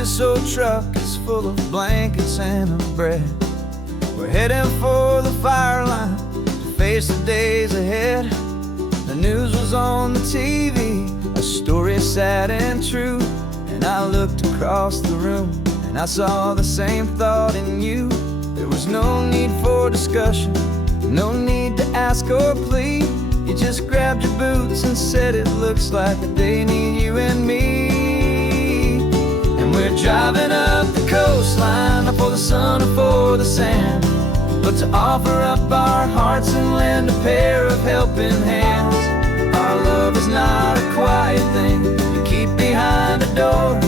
this old truck is full of blankets and of bread. We're heading for the fire line to face the days ahead. The news was on the TV, a story sad and true. And I looked across the room and I saw the same thought in you. There was no need for discussion, no need to ask or plead. You just grabbed your boots and said it looks like that they need you and me. And we're driving up the coastline, not for the sun or for the sand, but to offer up our hearts and lend a pair of helping hands. Our love is not a quiet thing you keep behind a door.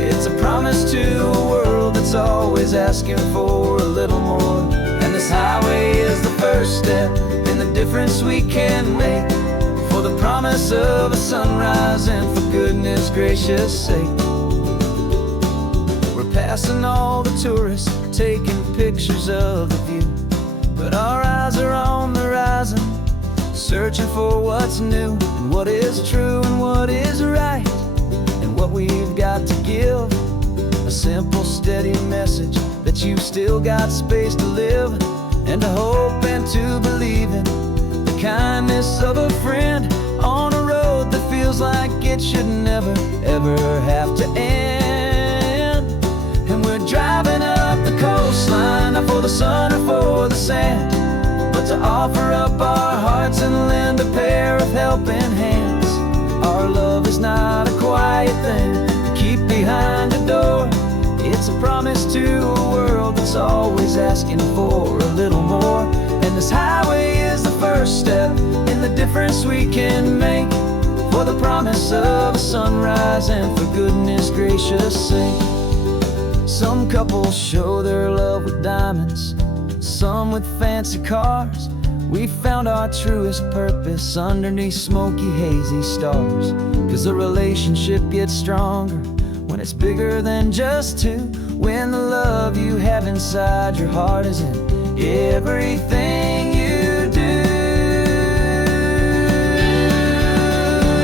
It's a promise to a world that's always asking for a little more. And this highway is the first step in the difference we can make, for the promise of a sunrise and for goodness gracious sake. We're passing all the tourists, taking pictures of the view, but our eyes are on the horizon, searching for what's new and what is true and what is right, and what we've got to give. A simple, steady message that you've still got space to live, and to hope and to believe in the kindness of a friend on a road that feels like it should never, ever have to end. And we're driving up the coastline, not for the sun or for the sand, but to offer up our hearts and lend a pair of helping hands. Our love is not a quiet thing to keep behind a door. It's a promise to a world that's always asking for a little more. And this highway is the first step in the difference we can make, for the promise of a sunrise and for goodness gracious sake. Some couples show their love with diamonds, some with fancy cars. We found our truest purpose underneath smoky, hazy stars. 'Cause a relationship gets stronger when it's bigger than just two, when the love you have inside your heart is in everything you do.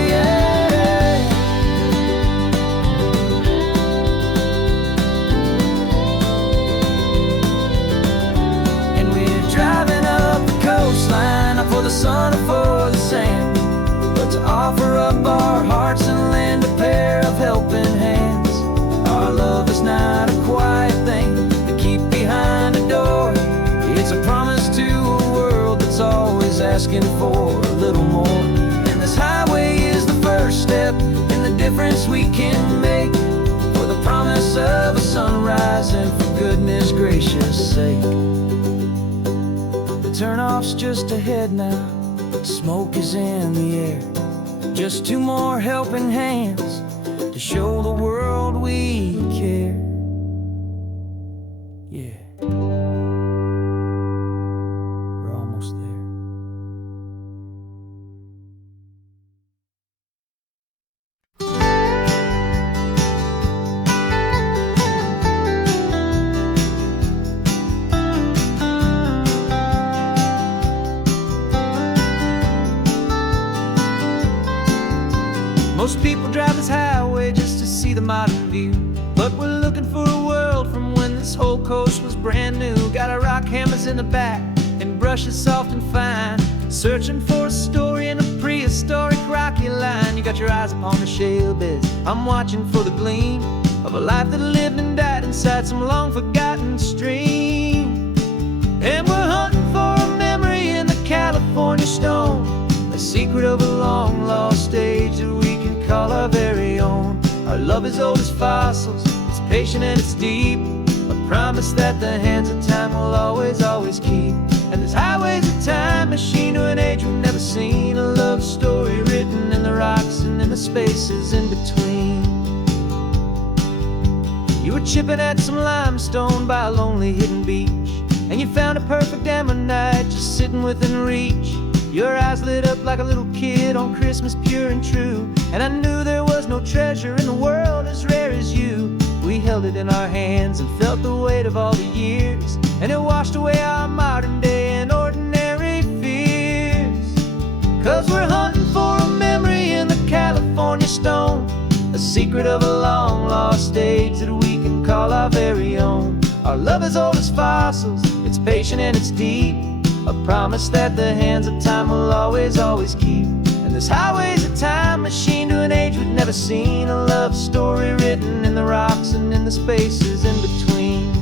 Yeah. And we're driving up the coastline, not for the sun or for the sand, but to offer up our hearts and lend a pair of helping hands. Our love is not a quiet thing to keep behind a door. It's a promise to a world that's always asking for a little more. And this highway is the first step in the difference we can make, for the promise of a sunrise and for goodness gracious sake. The turnoff's just ahead now, smoke is in the air. Just two more helping hands to show the world we care. Yeah, we're almost there. Most people drive this highway just to see the modern view, but we're looking for a world from when this whole coast was brand new. Got our rock hammers in the back and brushes soft and fine, searching for a story in a prehistoric rocky line. You got your eyes upon the shale beds, I'm watching for the gleam of a life that lived and died inside some long forgotten stream. And we're hunting for a memory in the California stone, a secret of a long lost age that we can call our very own. Our love is old as fossils, it's patient and it's deep, a promise that the hands of time will always, always keep. And this highway's a time machine to an age we've never seen, a love story written in the rocks and in the spaces in between. You were chipping at some limestone by a lonely hidden beach, and you found a perfect ammonite just sitting within reach. Your eyes lit up like a little kid on Christmas, pure and true, and I knew there was no treasure in the world as rare as you. We held it in our hands and felt the weight of all the years, and it washed away our modern day and ordinary fears. 'Cause we're hunting for a memory in the California stone, a secret of a long lost age that we can call our very own. Our love is old as fossils, it's patient and it's deep, a promise that the hands of time will always, always keep. And this highway's a time machine to an age we've never seen, a love story written in the rocks and in the spaces in between.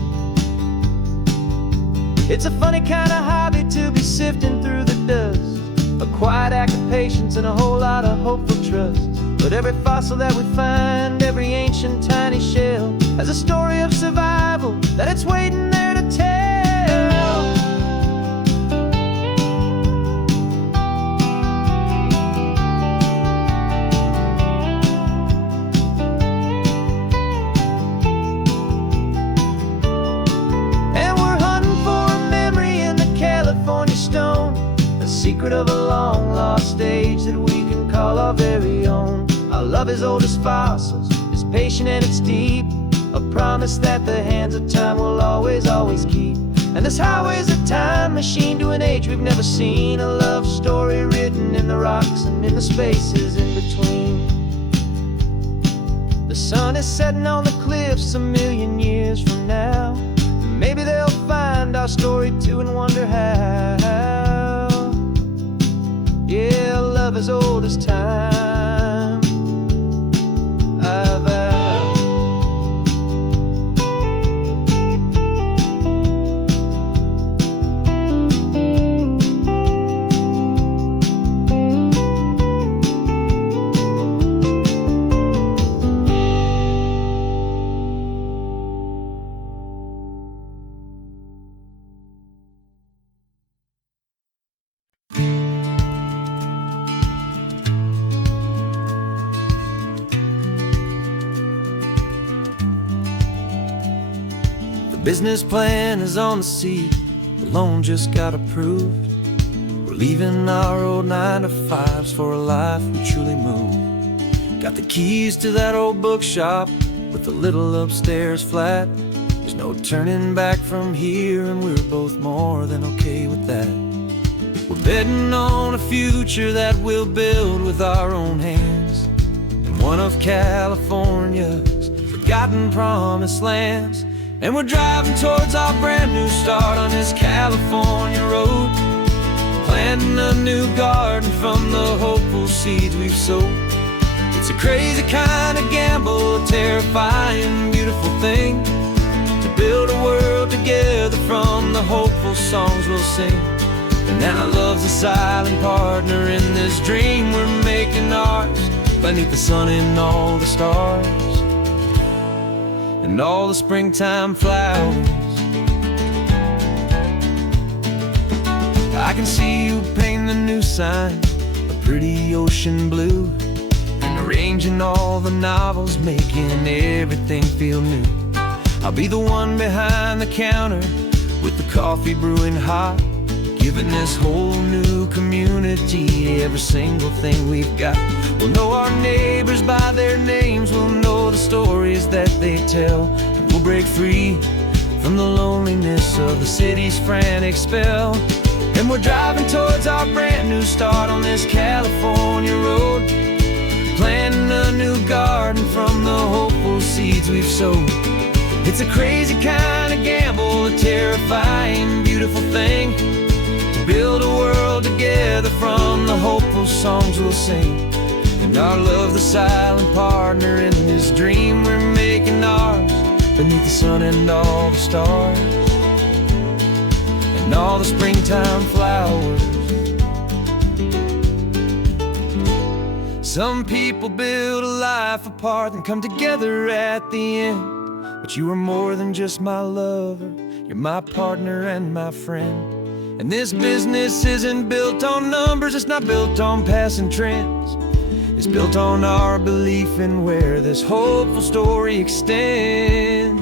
It's a funny kind of hobby to be sifting through the dust, a quiet act of patience and a whole lot of hopeful trust. But every fossil that we find, every ancient tiny shell, has a story of survival that it's waiting there to tell. And we're hunting for a memory in the California stone, a secret of a long lost age that we can call our very own. Our love is old as fossils, it's patient and it's deep, a promise that the hands of time will always, always keep. And this highway's a time machine to an age we've never seen, a love story written in the rocks and in the spaces in between. The sun is setting on the cliffs a million years from now, maybe they'll find our story too and wonder how. Yeah, love is old as time. Business plan is on the seat, the loan just got approved. We're leaving our old 9-to-5s for a life we truly move. Got the keys to that old bookshop with the little upstairs flat. There's no turning back from here, and we're both more than okay with that. We're betting on a future that we'll build with our own hands, in one of California's forgotten promised lands. And we're driving towards our brand new start on this California road, planting a new garden from the hopeful seeds we've sowed. It's a crazy kind of gamble, a terrifying, beautiful thing, to build a world together from the hopeful songs we'll sing. And now love's a silent partner in this dream we're making ours, beneath the sun and all the stars and all the springtime flowers. I can see you painting the new sign, a pretty ocean blue, and arranging all the novels, making everything feel new. I'll be the one behind the counter with the coffee brewing hot, giving this whole new community every single thing we've got. We'll know our neighbors by their names, we'll know the stories that they tell, and we'll break free from the loneliness of the city's frantic spell. And we're driving towards our brand new start on this California road, planting a new garden from the hopeful seeds we've sowed. It's a crazy kind of gamble, a terrifying, beautiful thing, to build a world together from the hopeful songs we'll sing. And our love's the silent partner in this dream we're making ours, beneath the sun and all the stars and all the springtime flowers. Some people build a life apart and come together at the end, but you are more than just my lover, you're my partner and my friend. And this business isn't built on numbers, it's not built on passing trends, it's built on our belief in where this hopeful story extends.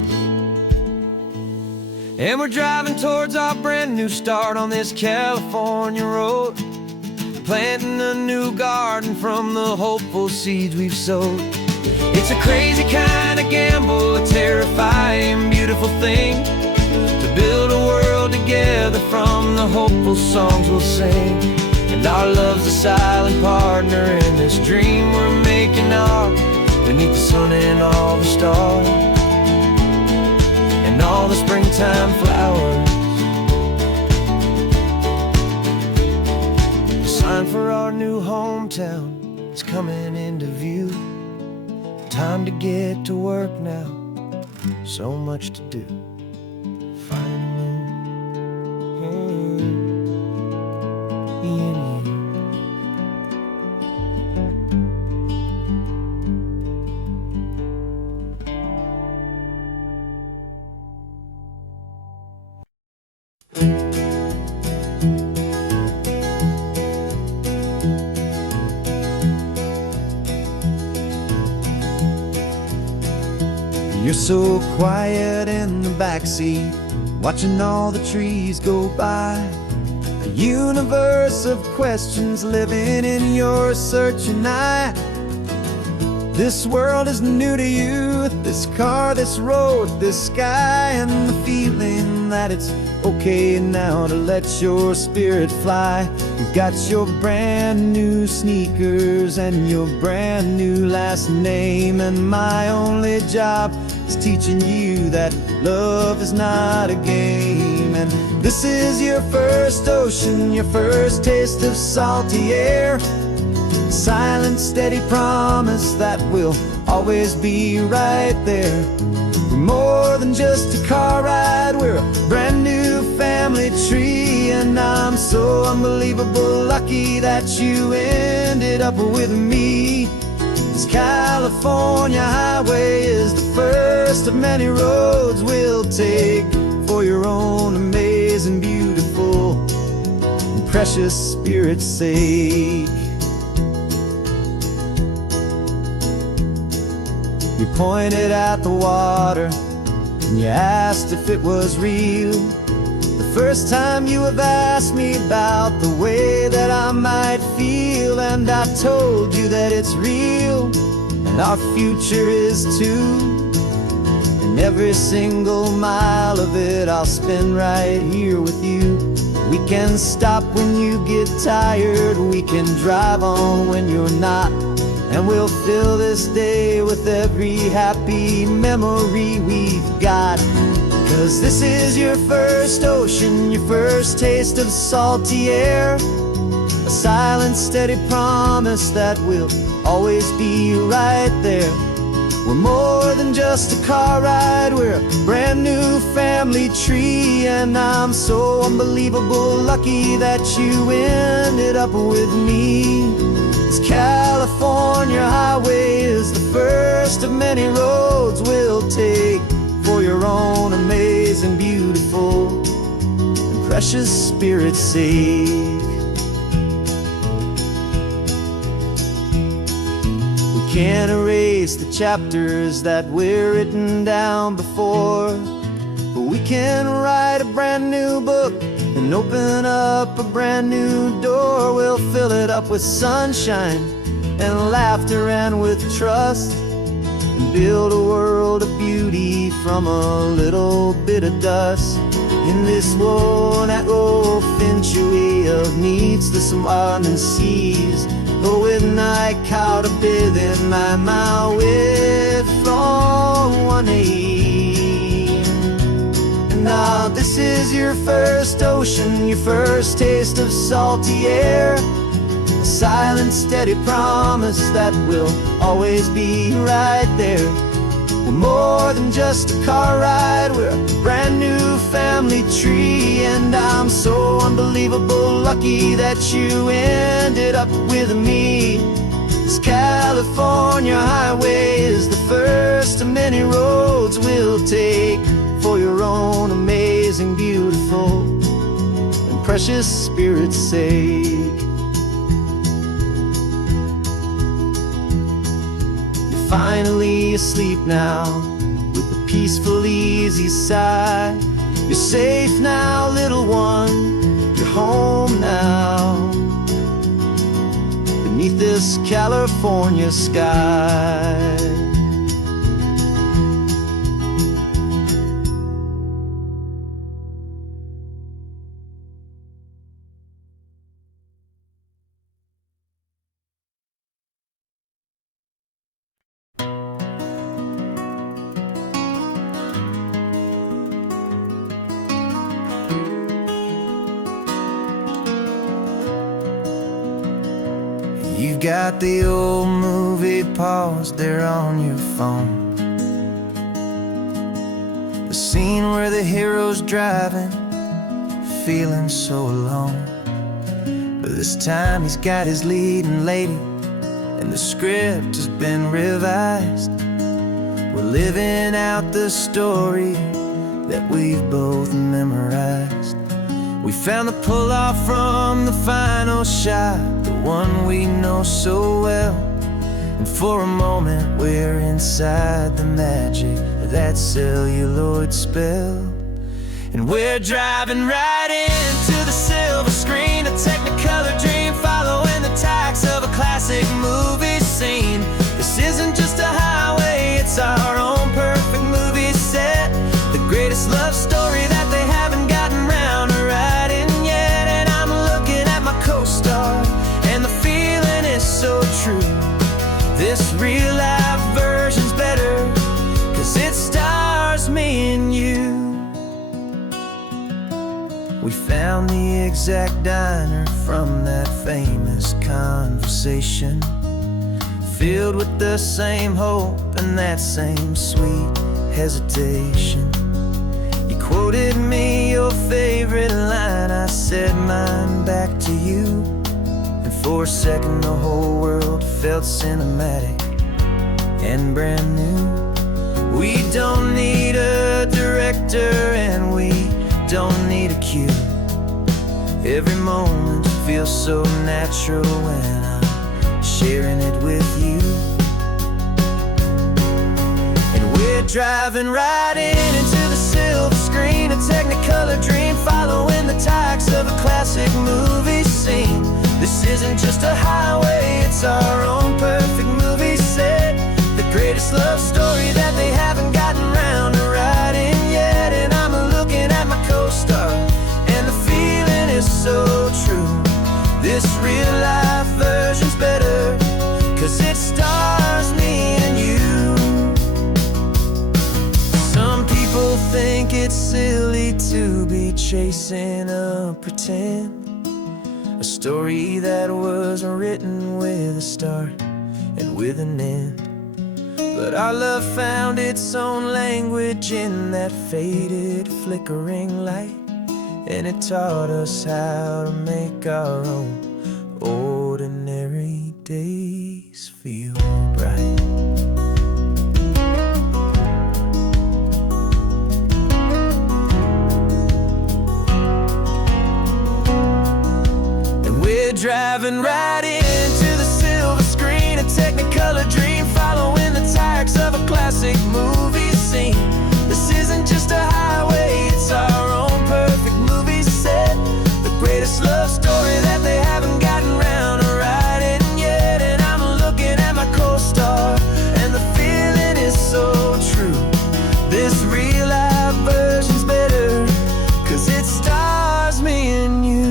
And we're driving towards our brand new start on this California road, planting a new garden from the hopeful seeds we've sowed. It's a crazy kind of gamble, a terrifying, beautiful thing, to build a world together from the hopeful songs we'll sing. And our love's a silent partner in this dream we're making ours, beneath the sun and all the stars, and all the springtime flowers. The sign for our new hometown is coming into view. Time to get to work now, so much to do. You're so quiet in the backseat, watching all the trees go by. A universe of questions living in your searching eye. This world is new to you, this car, this road, this sky, and the feeling that it's okay now to let your spirit fly. You've got your brand new sneakers and your brand new last name, and my only job is teaching you that love is not a game. And this is your first ocean, your first taste of salty air, a silent, steady promise that we'll always be right there. We're more than just a car ride, we're a brand new family tree, and I'm so unbelievable lucky that you ended up with me. This California highway is the first of many roads we'll take for your own amazing, beautiful, and precious spirit's sake. You pointed at the water and you asked if it was real. The first time you have asked me about the way that I might feel, and I told you that it's real and our future is too. And every single mile of it I'll spend right here with you. We can stop when you get tired, we can drive on when you're not, and we'll fill this day with every happy memory we've got. 'Cause this is your first ocean, your first taste of salty air, a silent, steady promise that we'll always be right there. We're more than just a car ride, we're a brand new family tree, and I'm so unbelievable lucky that you ended up with me. This California highway is the first of many roads we'll take for your own amazing, beautiful, and precious spirit's sake. We can't erase the chapters that we're written down before, but we can write a brand new book and open up a brand new door. We'll fill it up with sunshine and laughter and with trust, and build a world of beauty from a little bit of dust. In this world that finchuí of needs the sumwanan seas, but with night caught a bit in my with from one aim. And now this is your first ocean, your first taste of salty air, a silent, steady promise that we'll always be right there. We're more than just a car ride, we're a brand new family tree, and I'm so unbelievable lucky that you ended up with me. This California highway is the first of many roads we'll take for your own amazing, beautiful, and precious spirit's sake. You're finally asleep now with a peaceful, easy sigh. You're safe now, little one, you're home now, beneath this California sky. You've got the old movie paused there on your phone, the scene where the hero's driving, feeling so alone. But this time he's got his leading lady, and the script has been revised. We're living out the story that we've both memorized. We found the pull-off from the final shot, the one we know so well. And for a moment we're inside the magic of that celluloid spell. And we're driving right into the silver screen, a technicolor dream following the tacks of a classic movie scene. This isn't just a highway, it's our own perfect movie set, the greatest love story that they haven't gotten round to writing yet. And I'm looking at my co-star, and the feeling is so true. This real life version's better, 'cause it stars me and you. We found the exact diner from that famous conversation, filled with the same hope and that same sweet hesitation. You quoted me your favorite line, I said mine back to you. And for a second the whole world felt cinematic and brand new. We don't need a director and we don't need a cue. Every moment feels so natural when I'm sharing it with you. And we're driving right into the silver screen, a technicolor dream following the tacks of a classic movie scene. This isn't just a highway, it's our own perfect movie set, the greatest love story that they haven't gotten round to writing yet. And I'm looking at my co-star, and the feeling is so true. This real life version's better, 'cause it stars me and you. Some people think it's silly to be chasing a pretend, a story that was written with a start and with an end. But our love found its own language in that faded, flickering light, and it taught us how to make our own ordinary days feel bright. And we're driving right into the silver screen, a technicolor dream following the tacks of a classic movie scene. This isn't just a highway, it's our own perfect movie set, the greatest love story that they haven't gotten round to writing yet. And I'm looking at my co-star, and the feeling is so true. This real life version's better, 'cause it stars me and you.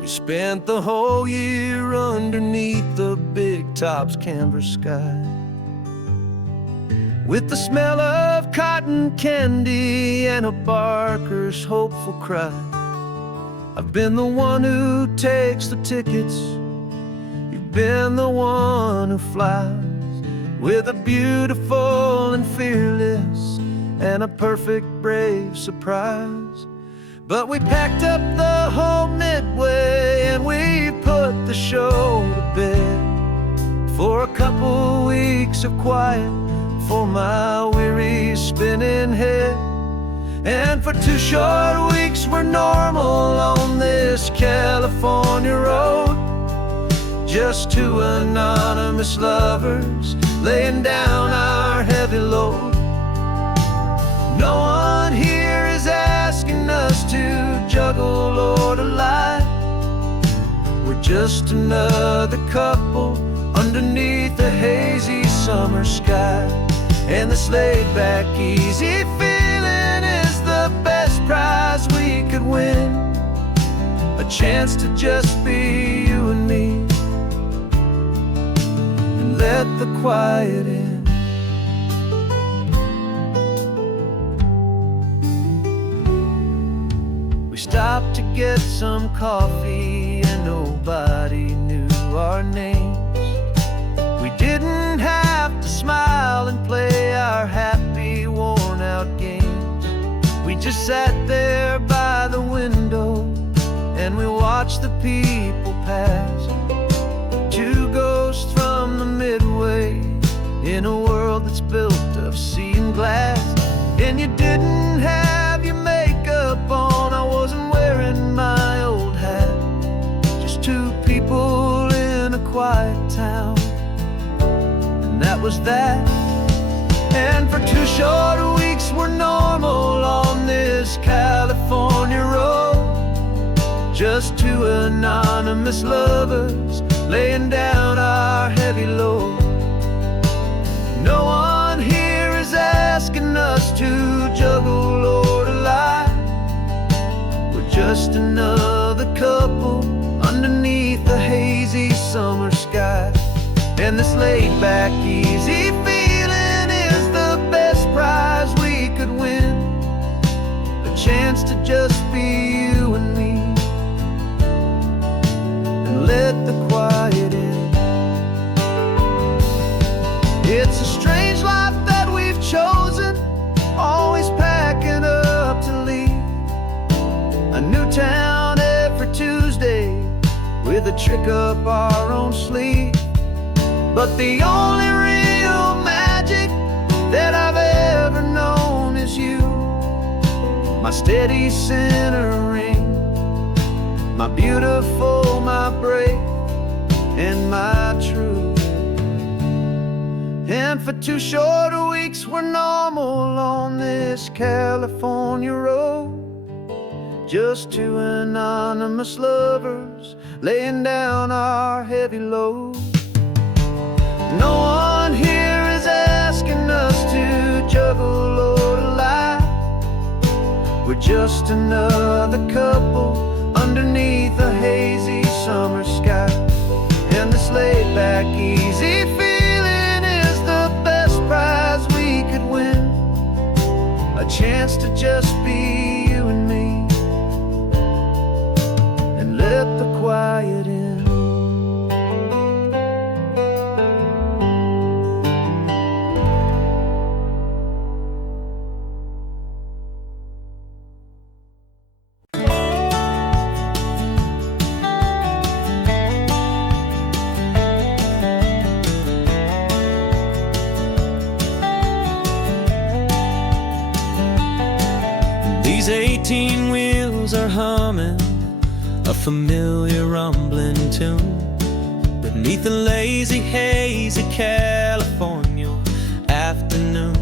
We spent the whole year underneath the big top's canvas sky, with the smell of cotton candy and a barker's hopeful cry. I've been the one who takes the tickets, you've been the one who flies, with a beautiful and fearless and a perfect brave surprise. But we packed up the whole midway and we put the show to bed, for a couple weeks of quiet for my weary spinning head. And for 2 short weeks we're normal on this California road, just 2 anonymous lovers laying down our heavy load. No one here is asking us to juggle or to lie. We're just another couple underneath a hazy summer sky. And this laid-back, easy feeling is the best prize we could win. chance to just be you and me, and let the quiet in. We stopped to get some coffee and nobody knew our names. We didn't have to smile and play our happy, worn-out games. We just sat there by the window and we watched the people pass. Two ghosts from the Midway in a world that's built of sea and glass. And you didn't have your makeup on, I wasn't wearing my old hat. Just two people in a quiet town, and that was that. And for 2 short weeks we're normal on this California road, just two anonymous lovers laying down our heavy load. No one here is asking us to juggle or to lie. We're just another couple underneath the hazy summer sky. And this laid-back, easy feeling is the best prize we could win, a chance to just be you and me, and let the quiet in. It's a strange life that we've chosen, always packing up to leave. A new town every Tuesday with a trick up our own sleeve. But the only real magic that I've ever known is you, my steady centering, my beautiful, my brave, and my true. And for 2 short weeks we're normal on this California road, just two anonymous lovers laying down our heavy load. No one here is asking us to juggle or to lie. We're just another couple underneath a hazy summer sky. And this laid-back, easy feeling is the best prize we could win, a chance to just be you and me, and let the quiet in. These 18 wheels are humming a familiar rumbling tune beneath the lazy, hazy California afternoon.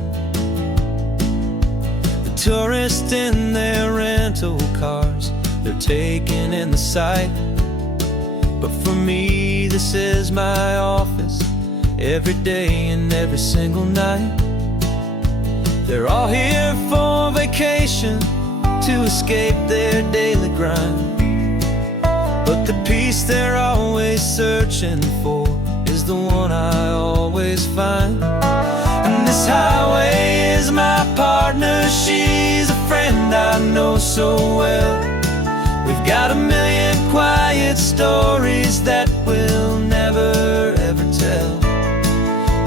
The tourists in their rental cars, they're taking in the sight. But for me, this is my office, every day and every single night. They're all here for vacation, to escape their daily grind. But the peace they're always searching for is the one I always find. And this highway is my partner, she's a friend I know so well. We've got a million quiet stories that we'll never ever tell.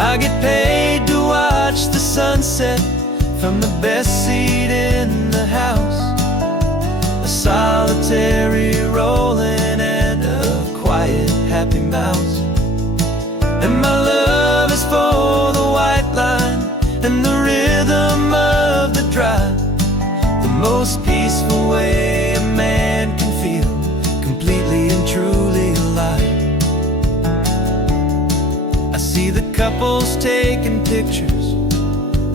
I get paid to watch the sunset from the best seat in the house, a solitary rolling and a quiet happy mouse. And my love is for the white line and the rhythm of the drive, the most peaceful way a man can feel completely and truly alive. I see the couples taking pictures,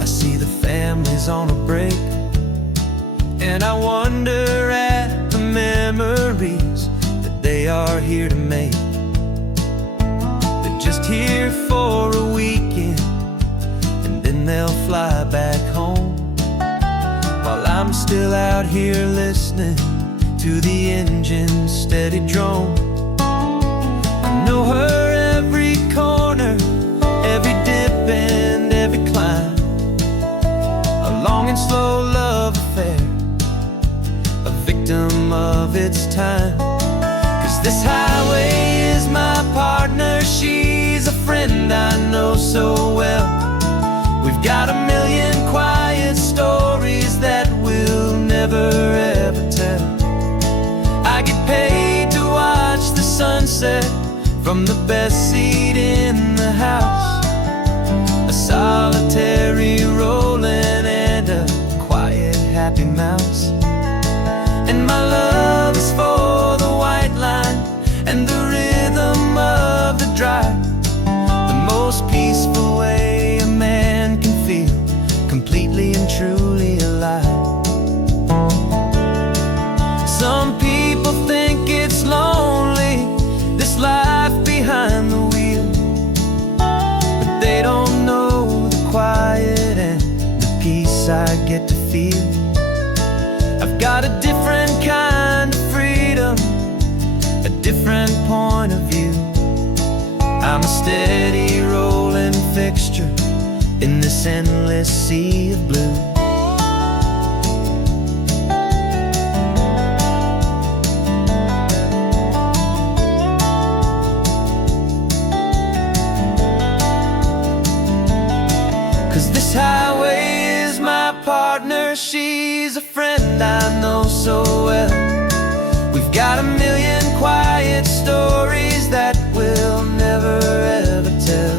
I see the families on a break, and I wonder at the memories that they are here to make. They're just here for a weekend, and then they'll fly back home, while I'm still out here listening to the engine's steady drone. I know her every corner, every dip and every climb, a long and slow love affair, a victim of its time. 'Cause this highway is my partner, she's a friend I know so well. We've got a million quiet stories that we'll never ever tell. I get paid to watch the sunset from the best seat in the house, a solitary rolling and a quiet happy mouse. And my love is for the white line and the rhythm of the drive, the most peaceful way a man can feel completely and truly alive. Some people think it's lonely, this life behind the wheel, but they don't know the quiet and the peace I get to feel. I've got a different kind of freedom, a different point of view. I'm a steady rolling fixture in this endless sea of blue. 'Cause this highway is my partner, she's a friend I know so well. We've got a million quiet stories that we'll never ever tell.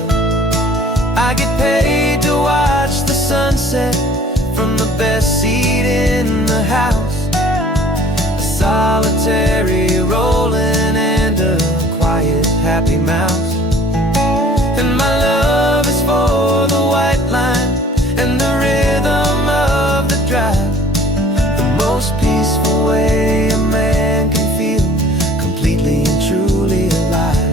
I get paid to watch the sunset from the best seat in the house, a solitary rolling and a quiet happy mouse. And my love is for the white line and the rhythm of the drive, the most peaceful way a man can feel completely and truly alive.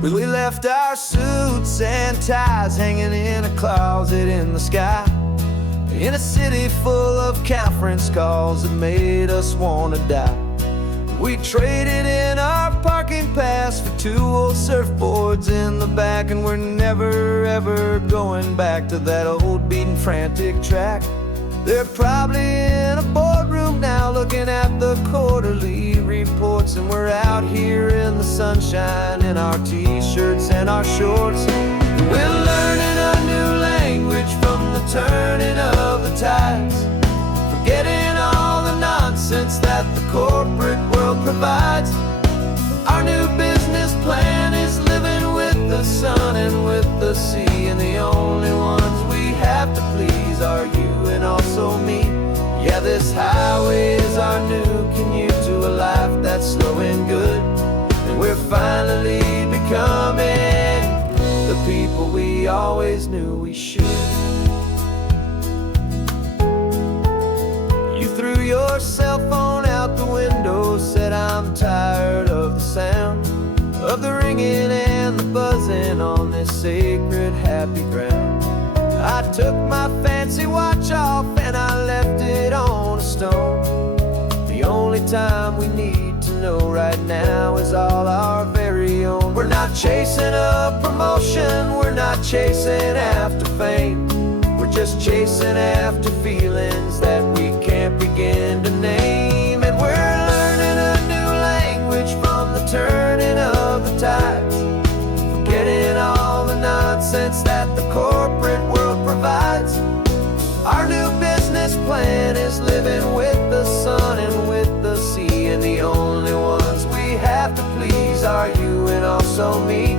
We left our suits and ties hanging in a closet in the sky, in a city full of conference calls that made us wanna die. We traded in our parking pass for 2 old surfboards in the back, and we're never ever going back to that old beaten frantic track. They're probably in a boardroom now looking at the quarterly reports, and we're out here in the sunshine in our t-shirts and our shorts. We're learning a new language from the turning of the tides, forgetting all the nonsense that the corporate world provides. Our new business plan is living with the sun and with the sea, and the only ones we have to please are you and also me. Yeah, this highway is our new commute to a life that's slow and good, and we're finally becoming the people we always knew we should. You threw your cell phone out the window, said I'm tired of the sound of the ringing and the buzzing on this sacred happy ground. I took my fancy watch off and I left it on a stone. The only time we need to know right now is all our very own. We're not chasing a promotion, we're not chasing after fame, we're just chasing after feelings that we can't begin to name. And we're learning a new language from the turning of the tides, forgetting all the nonsense that the corporate world provides. Our new business plan is living with the sun and with the sea, and the only ones we have to please are you and also me.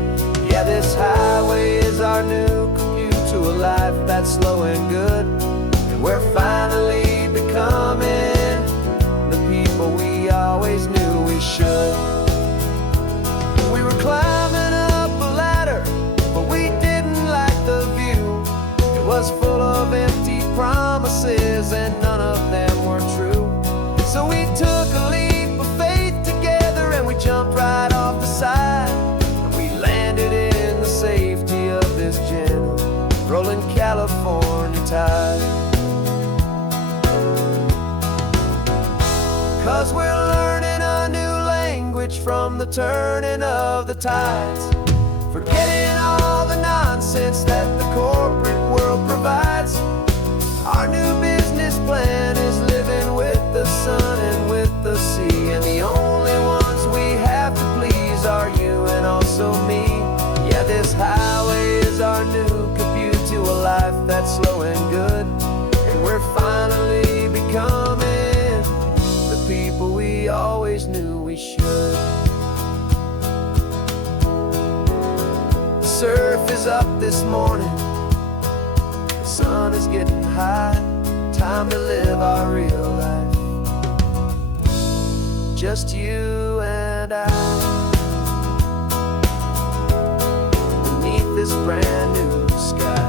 Yeah, this highway is our new commute to a life that's slow and good, and we're finally becoming the people we always knew we should. We were climbing up a ladder, but we didn't like the view. It was full of empty promises and none of them 'cause we're learning a new language from the turning of the tides, forgetting all the nonsense that the corporate world provides. Our new business plan is living with the sun and with the sea, and the only ones we have to please are you and also me. Yeah, this highway is our new commute to a life that's slow and good, and we're finally becoming the people we always knew we should. The surf is up this morning, the sun is getting high, time to live our real life, just you and I, beneath this brand new sky.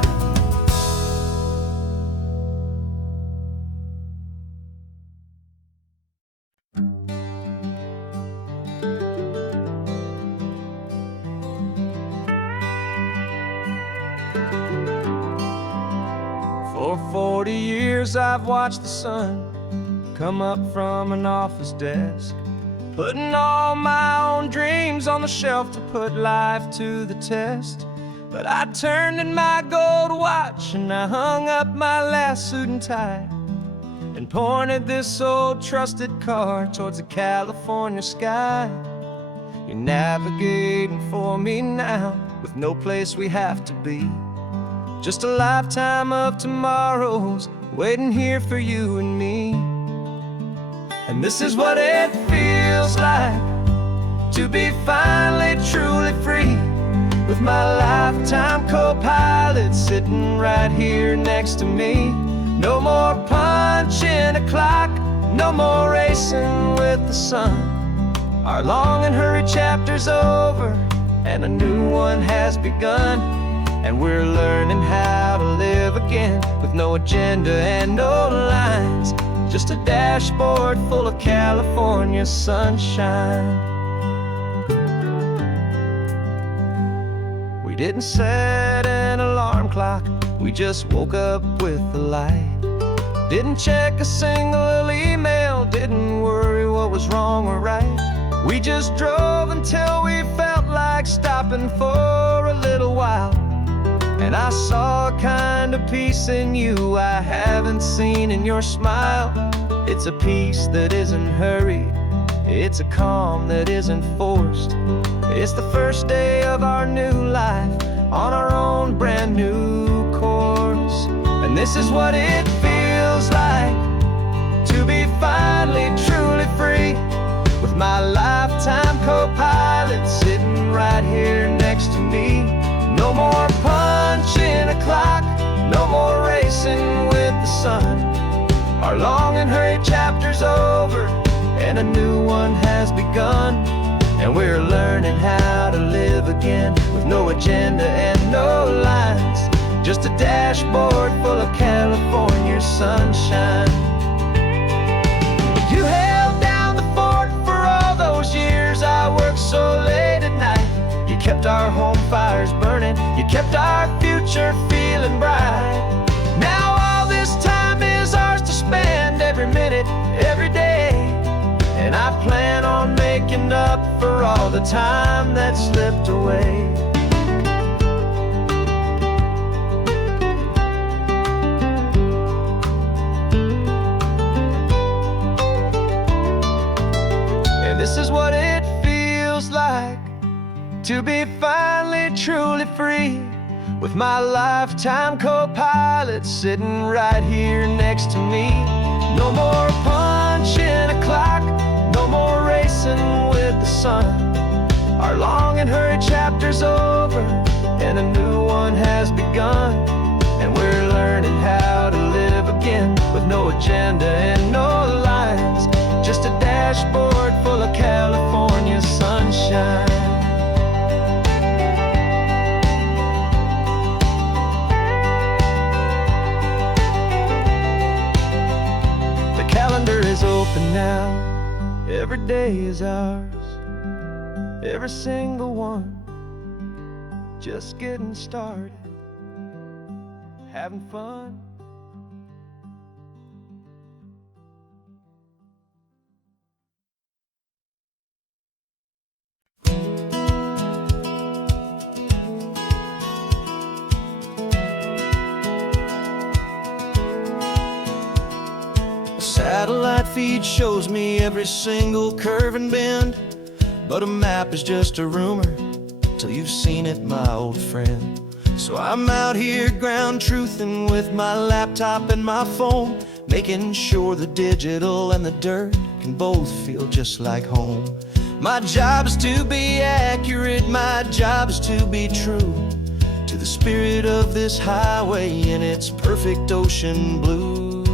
For 40 years I've watched the sun come up from an office desk, putting all my own dreams on the shelf to put life to the test. But I turned in my gold watch and I hung up my last suit and tie, and pointed this old trusted car towards the California sky. You're navigating for me now, with no place we have to be, just a lifetime of tomorrows waiting here for you and me. And this is what it feels like to be finally truly free, with my lifetime co-pilot sitting right here next to me. No more punching a clock, no more racing with the sun. Our long and hurried chapter's over, and a new one has begun. And we're learning how to live again, with no agenda and no lines, just a dashboard full of California sunshine. We didn't set an alarm clock, we just woke up with the light. Didn't check a single email, didn't worry what was wrong or right. We just drove until we felt like stopping for a little while. And I saw a kind of peace in you I haven't seen in your smile. It's a peace that isn't hurried, it's a calm that isn't forced. It's the first day of our new life, on our own brand new course. And this is what it feels like to be finally truly free, with my lifetime co-pilot sitting right here next to me. No more punching a clock, no more racing with the sun. Our long and hurried chapter's over, and a new one has begun. And we're learning how to live again, with no agenda and no lines, just a dashboard full of California sunshine. You held down the fort for all those years I worked so late at night. You kept our home fires burning, you kept our future feeling bright. Now all this time is ours to spend, every minute, every day. And I plan on making up for all the time that slipped away. And this is what it feels like to be finally truly free, with my lifetime co-pilot sitting right here next to me. No more punching a clock, no more racing with the sun. Our long and hurried chapter's over, and a new one has begun. And we're learning how to live again, with no agenda and no lines, just a dashboard full of California sunshine. Is open now, every day is ours, every single one, just getting started, having fun. feed shows me every single curve and bend, but a map is just a rumor till you've seen it, my old friend. So I'm out here ground truthing with my laptop and my phone, making sure the digital and the dirt can both feel just like home. My job is to be accurate, my job is to be true to the spirit of this highway in its perfect ocean blue.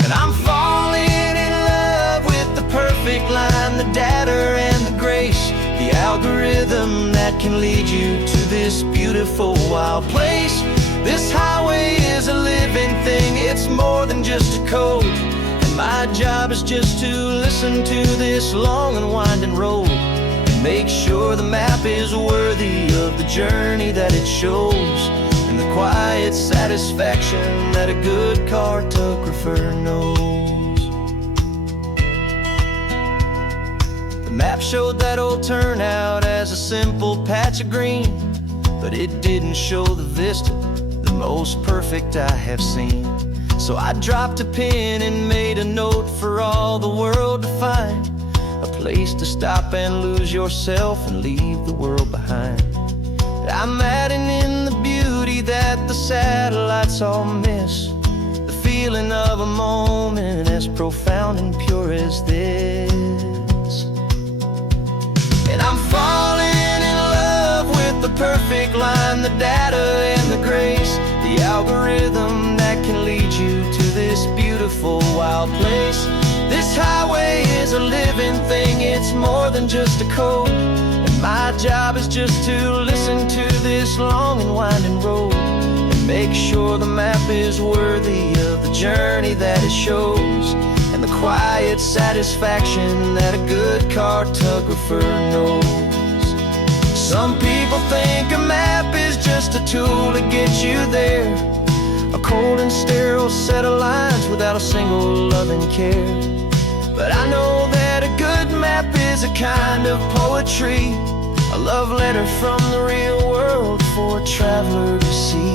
And I'm falling in love with the perfect line, the data and the grace, the algorithm that can lead you to this beautiful wild place. This highway is a living thing, it's more than just a code. And my job is just to listen to this long and winding road and make sure the map is worthy of the journey that it shows, and the quiet satisfaction that a good cartographer knows. The map showed that old turnout as a simple patch of green, but it didn't show the vista, the most perfect I have seen. So I dropped a pin and made a note for all the world to find, a place to stop and lose yourself and leave the world behind. I'm adding in the beauty that the satellites all miss, the feeling of a moment as profound and pure as this. And I'm falling in love with the perfect line, the data and the grace, the algorithm that can lead you to this beautiful wild place. This highway is a living thing, it's more than just a code. And my job is just to listen to this long and winding road and make sure the map is worthy of the journey that it shows, and the quiet satisfaction that a good cartographer knows. Some people think a map is just a tool to get you there, a cold and sterile set of lines without a single loving care. But I know that a good map is a kind of poetry, a love letter from the real world for a traveler to see.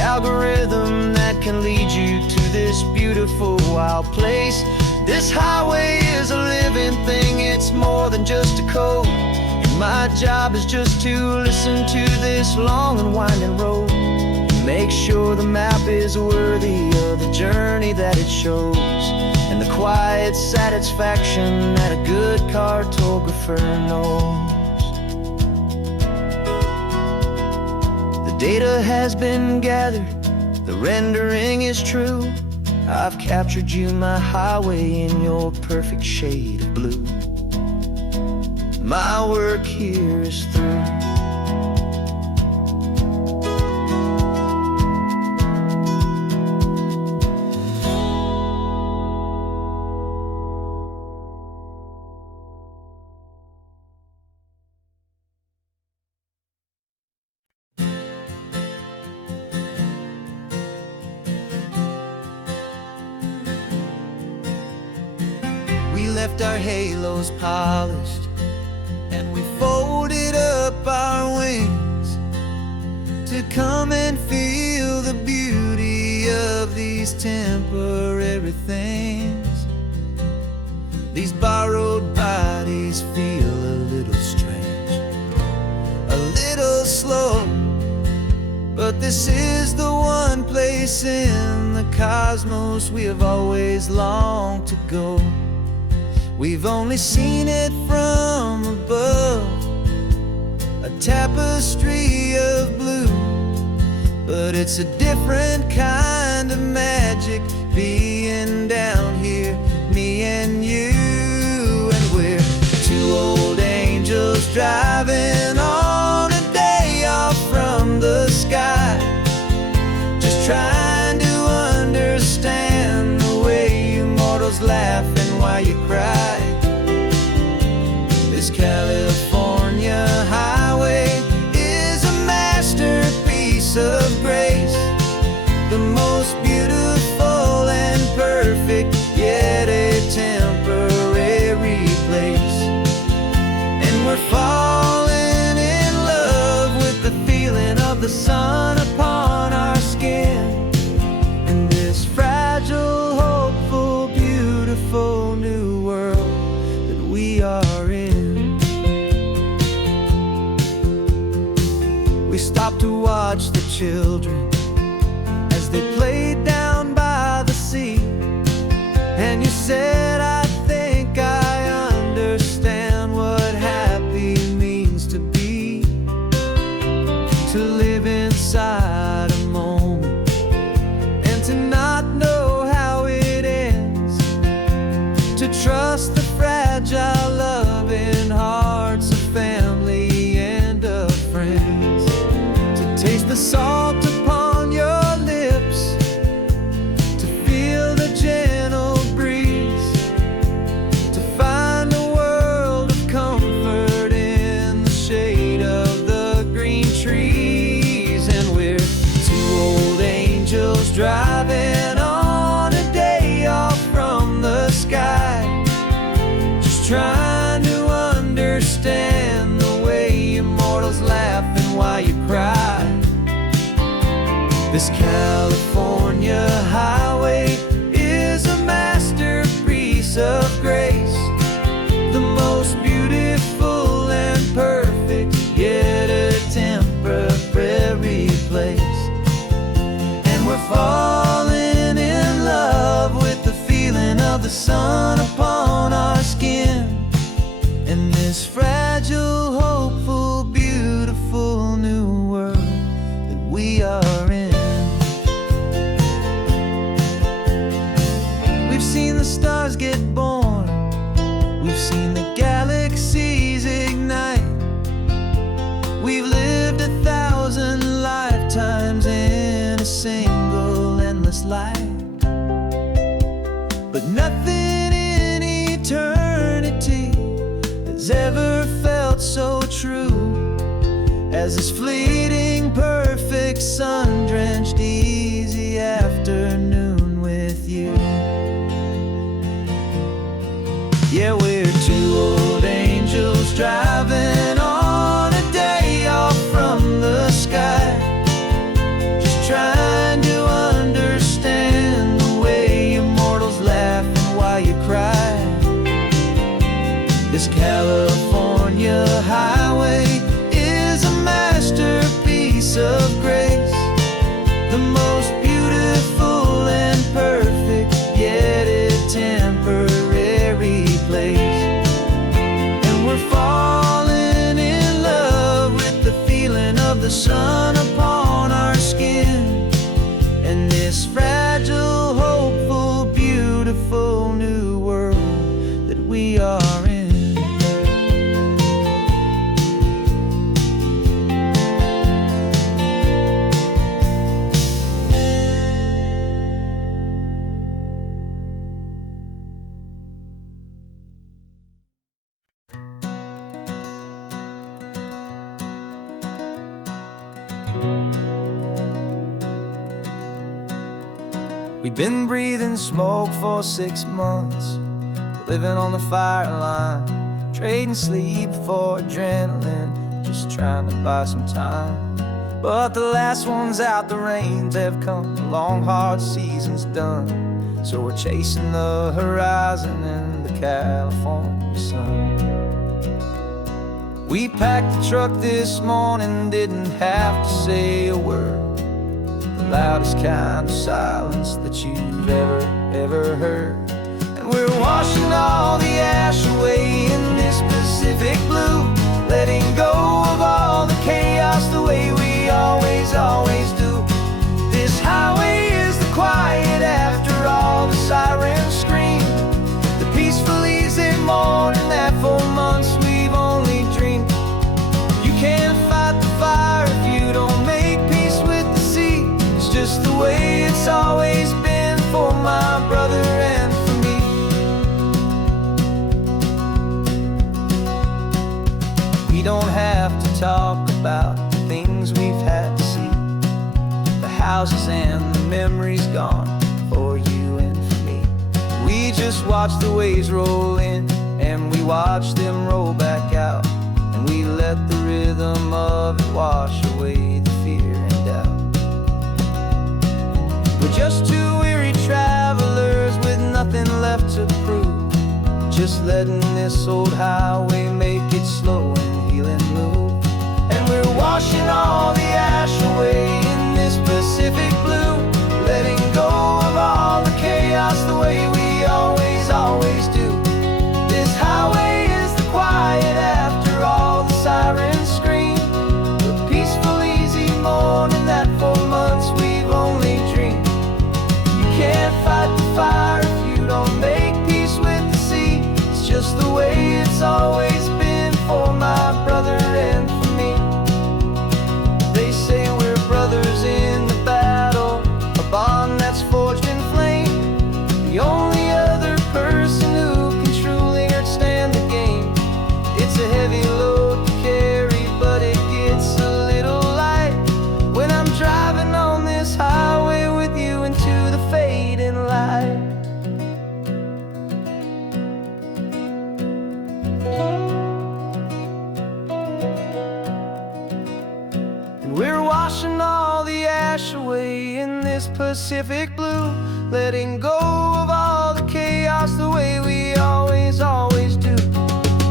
Algorithm that can lead you to this beautiful wild place. This highway is a living thing, it's more than just a code. And my job is just to listen to this long and winding road and make sure the map is worthy of the journey that it shows, and the quiet satisfaction that a good cartographer knows. The data has been gathered, the rendering is true. I've captured you, my highway, in your perfect shade of blue. My work here is through. We left our halos polished, and we folded up our wings to come and feel the beauty of these temporary things. These borrowed bodies feel a little strange, a little slow, but this is the one place in the cosmos we have always longed to go. We've only seen it from above, a tapestry of blue, but it's a different kind of magic being down here, me and you. And we're two old angels driving on a day off from the sky, just trying to understand immortals laughing while you cry. This California highway is a masterpiece of grace, the most beautiful and perfect, yet a temporary place. And we're falling in love with the feeling of the sun upon our skin, in this fragile, hopeful, beautiful new world that we are in. We stopped to watch the children as they played down by the sea, and you said, I think I understand what happy means to be, to live inside a moment and to not know how it ends, to trust the fragile loving hearts of family and of friends, to taste the salt upon your lips, to feel the gentle breeze, to find a world of comfort in the shade of the green trees. And we're two old angels driving on a day off from the sky, just trying to understand the way immortals laughing while you cry. This California highway is a masterpiece of grace, the most beautiful and perfect, yet a temporary place. And we're falling in love with the feeling of the sun upon our skin, in this fragile, hopeful, beautiful new world that we are in. We've seen the stars get born, we've seen the galaxies ignite, we've lived 1,000 lifetimes in a single endless life. But nothing in eternity has ever felt so true as this fleeting, perfect, sun-drenched, easy afternoon with you. Yeah, we're two old angels driving on a day off from the sky, just trying to understand the way immortals laugh and why you cry. This California highway is a masterpiece of grace, the most beautiful and perfect, yet a temporary place. And we're falling in love with the feeling of the sun upon our skin, and this fragile, hopeful, beautiful new world that we are in. We've been breathing smoke for 6 months, living on the fire line, trading sleep for adrenaline, just trying to buy some time. But the last one's out, the rains have come, the long hard season's done, so we're chasing the horizon in the California sun. We packed the truck this morning, didn't have to say a word, the loudest kind of silence that you've ever heard. And we're washing all the ash away in this Pacific blue, letting go of all the chaos the way we always do. This highway is the quiet after all the sirens scream, the peaceful easy morning that for months we've only dreamed. You can't fight the fire if you don't make peace with the sea. It's just the way it's always been for my brother and for me. talk about the things we've had to see, the houses and the memories gone for you and for me. We just watch the waves roll in, and we watch them roll back out, and we let the rhythm of it wash away the fear and doubt. We're just two weary travelers with nothing left to prove, just letting this old highway make it slow and healing move. And we're washing all the ash away in this Pacific blue, letting go of all the chaos the way we always do. This highway is the quiet after all the sirens scream, the peaceful, easy morning that for months we've only dreamed. You can't fight the fire if you don't make peace with the sea. It's just the way it's always been for my brother and for me. They say we're brothers in the battle, a bond that's forged in flame. The only other person who can truly understand the game. It's a heavy load to carry, but it gets a little light when I'm driving on this highway with you into the fading light. And we're washing all the ash away in this Pacific blue, letting go of all the chaos the way we always do.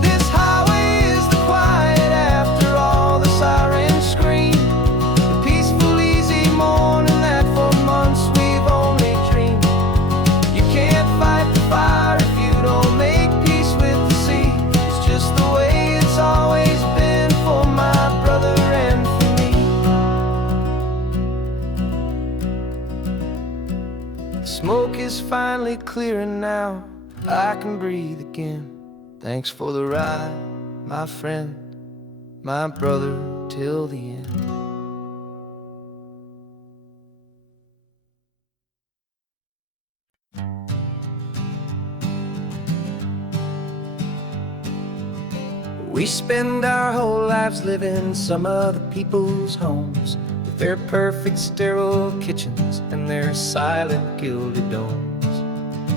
This highway is the quiet after all the sirens scream, the peaceful, easy morning that for months we've only dreamed. You can't fight the fire if you don't make peace with the sea. It's just the way it's always been for my brother and for me. The smoke is finally clearing now, I can breathe again. Thanks for the ride, my friend, my brother, till the end. We spend our whole lives living some other people's homes, with their perfect sterile kitchens and their silent gilded domes.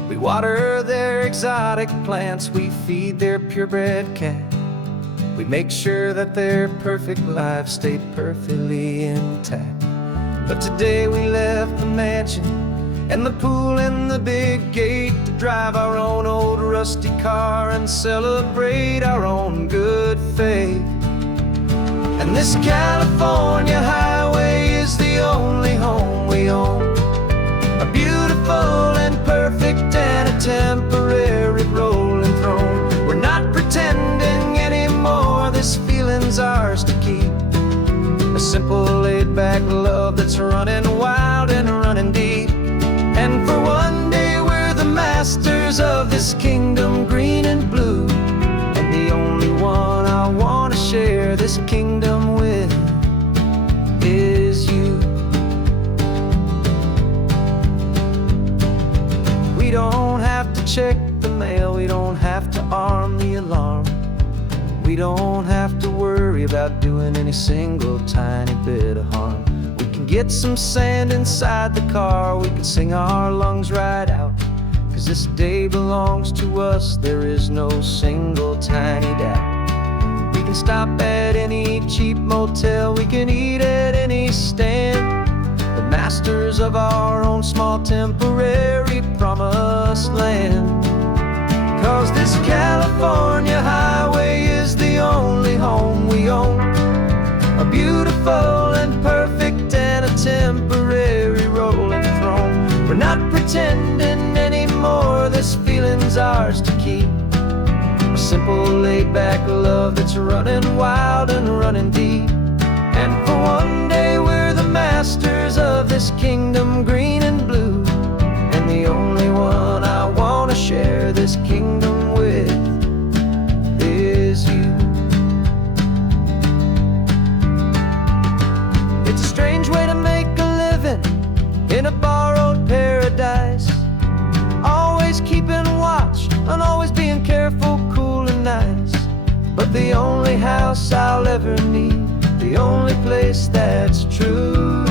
We water their exotic plants, we feed their purebred cat. We make sure that their perfect lives stay perfectly intact. But today we left the mansion and the pool and the big gate to drive our own old rusty car and celebrate our own good faith. And this California highway is the only home we own, a beautiful and perfect and a temporary rolling throne. We're not pretending anymore, this feeling's ours to keep, a simple laid-back love that's running wild and running deep. And for one day we're the masters of this kingdom green and blue, and the only one I want to share this kingdom with is you. We don't have to check the mail, we don't have to arm the alarm, we don't have to worry about doing any single tiny bit of harm. We can get some sand inside the car, we can sing our lungs right out, 'cause this day belongs to us, there is no single tiny doubt. We can stop at any cheap motel, we can eat at any stand, the masters of our own small temporary promised land. 'Cause this California highway is the only home we own, a beautiful and perfect and a temporary rolling throne. We're not pretending anymore, this feeling's ours to keep, a simple laid-back love that's running wild and running deep. And for one day we're the masters of this kingdom green and blue, and the only one I want to share this kingdom with is you. It's a strange way to make a living in a borrowed paradise, always keeping watch and always being careful, cool and nice. But the only house I'll ever need the only place that's true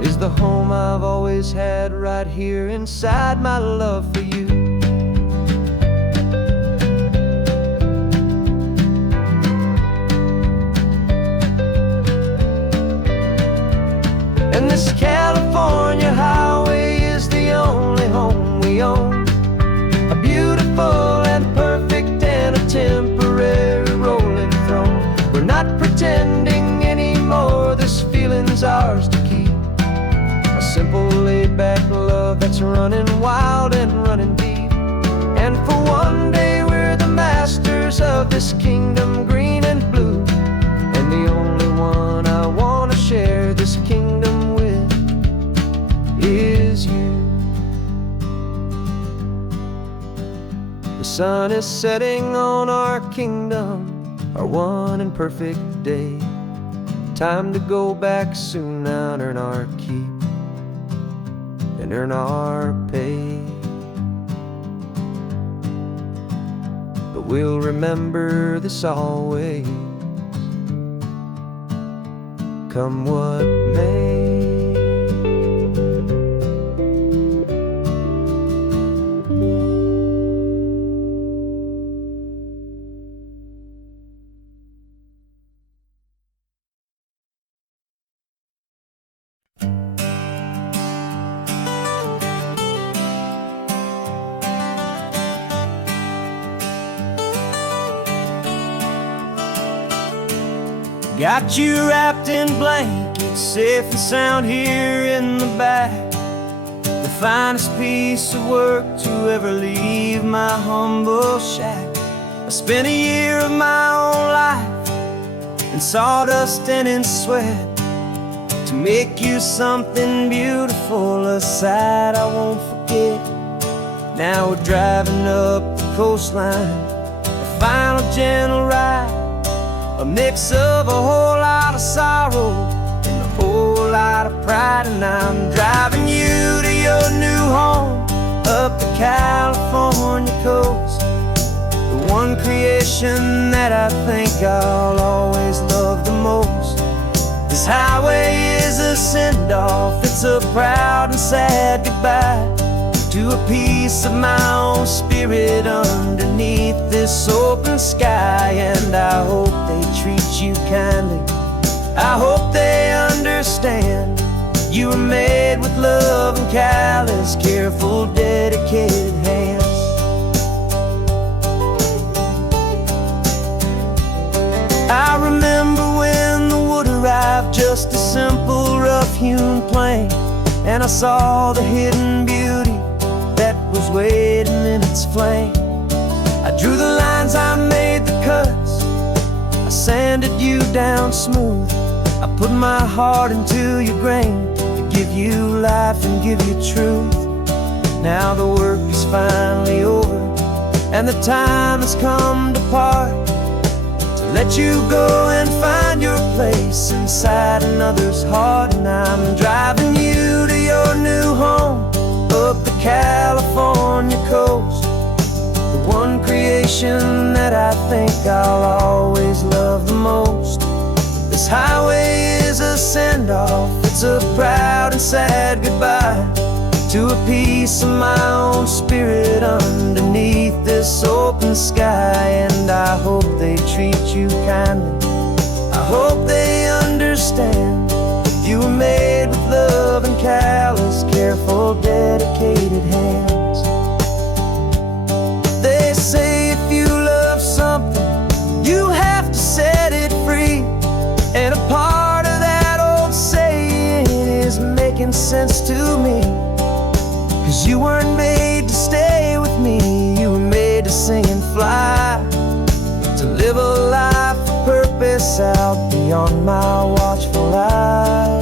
is the home I've always had right here inside my love for you. And this California highway is the only home we own, a beautiful and perfect and a temporary rolling throne. We're not pretending anymore, this feeling's ours to keep, a simple laid-back love that's running wild and running deep. And for one day we're the masters of this kingdom, green and blue, and the only one I want to share this kingdom with is you. The sun is setting on our kingdom, our one and perfect day. Time to go back soon now and earn our keep and earn our pay. But we'll remember this always, come what may. Got you wrapped in blankets, safe and sound here in the back. The finest piece of work to ever leave my humble shack. I spent a year of my own life in sawdust and in sweat to make you something beautiful, a sight I won't forget. Now we're driving up the coastline, a final gentle ride, a mix of a whole lot of sorrow and a whole lot of pride. And I'm driving you to your new home up the California coast, the one creation that I think I'll always love the most. This highway is a send-off, it's a proud and sad goodbye to a piece of my own spirit underneath this open sky. And I hope they treat you kindly, I hope they understand you were made with love and callous, careful, dedicated hands. I remember when the wood arrived, just a simple rough-hewn plank, and I saw the hidden beauty that was waiting in its flame. I drew the lines, I made the cuts, I sanded you down smooth. I put my heart into your grain to give you life and give you truth. Now the work is finally over and the time has come to part, to let you go and find your place inside another's heart. And I'm driving you to your new home up the California coast, the one creation that I think I'll always love the most. This highway is a send-off, it's a proud and sad goodbye to a piece of my own spirit underneath this open sky. And I hope they treat you kindly, I hope they understand you were made with love and callous, careful, dedicated hands. They say if you love something, you have to set it free. And a part of that old saying is making sense to me, 'cause you weren't made to stay with me, you were made to sing and fly, to live a life of purpose out beyond my watchful eye.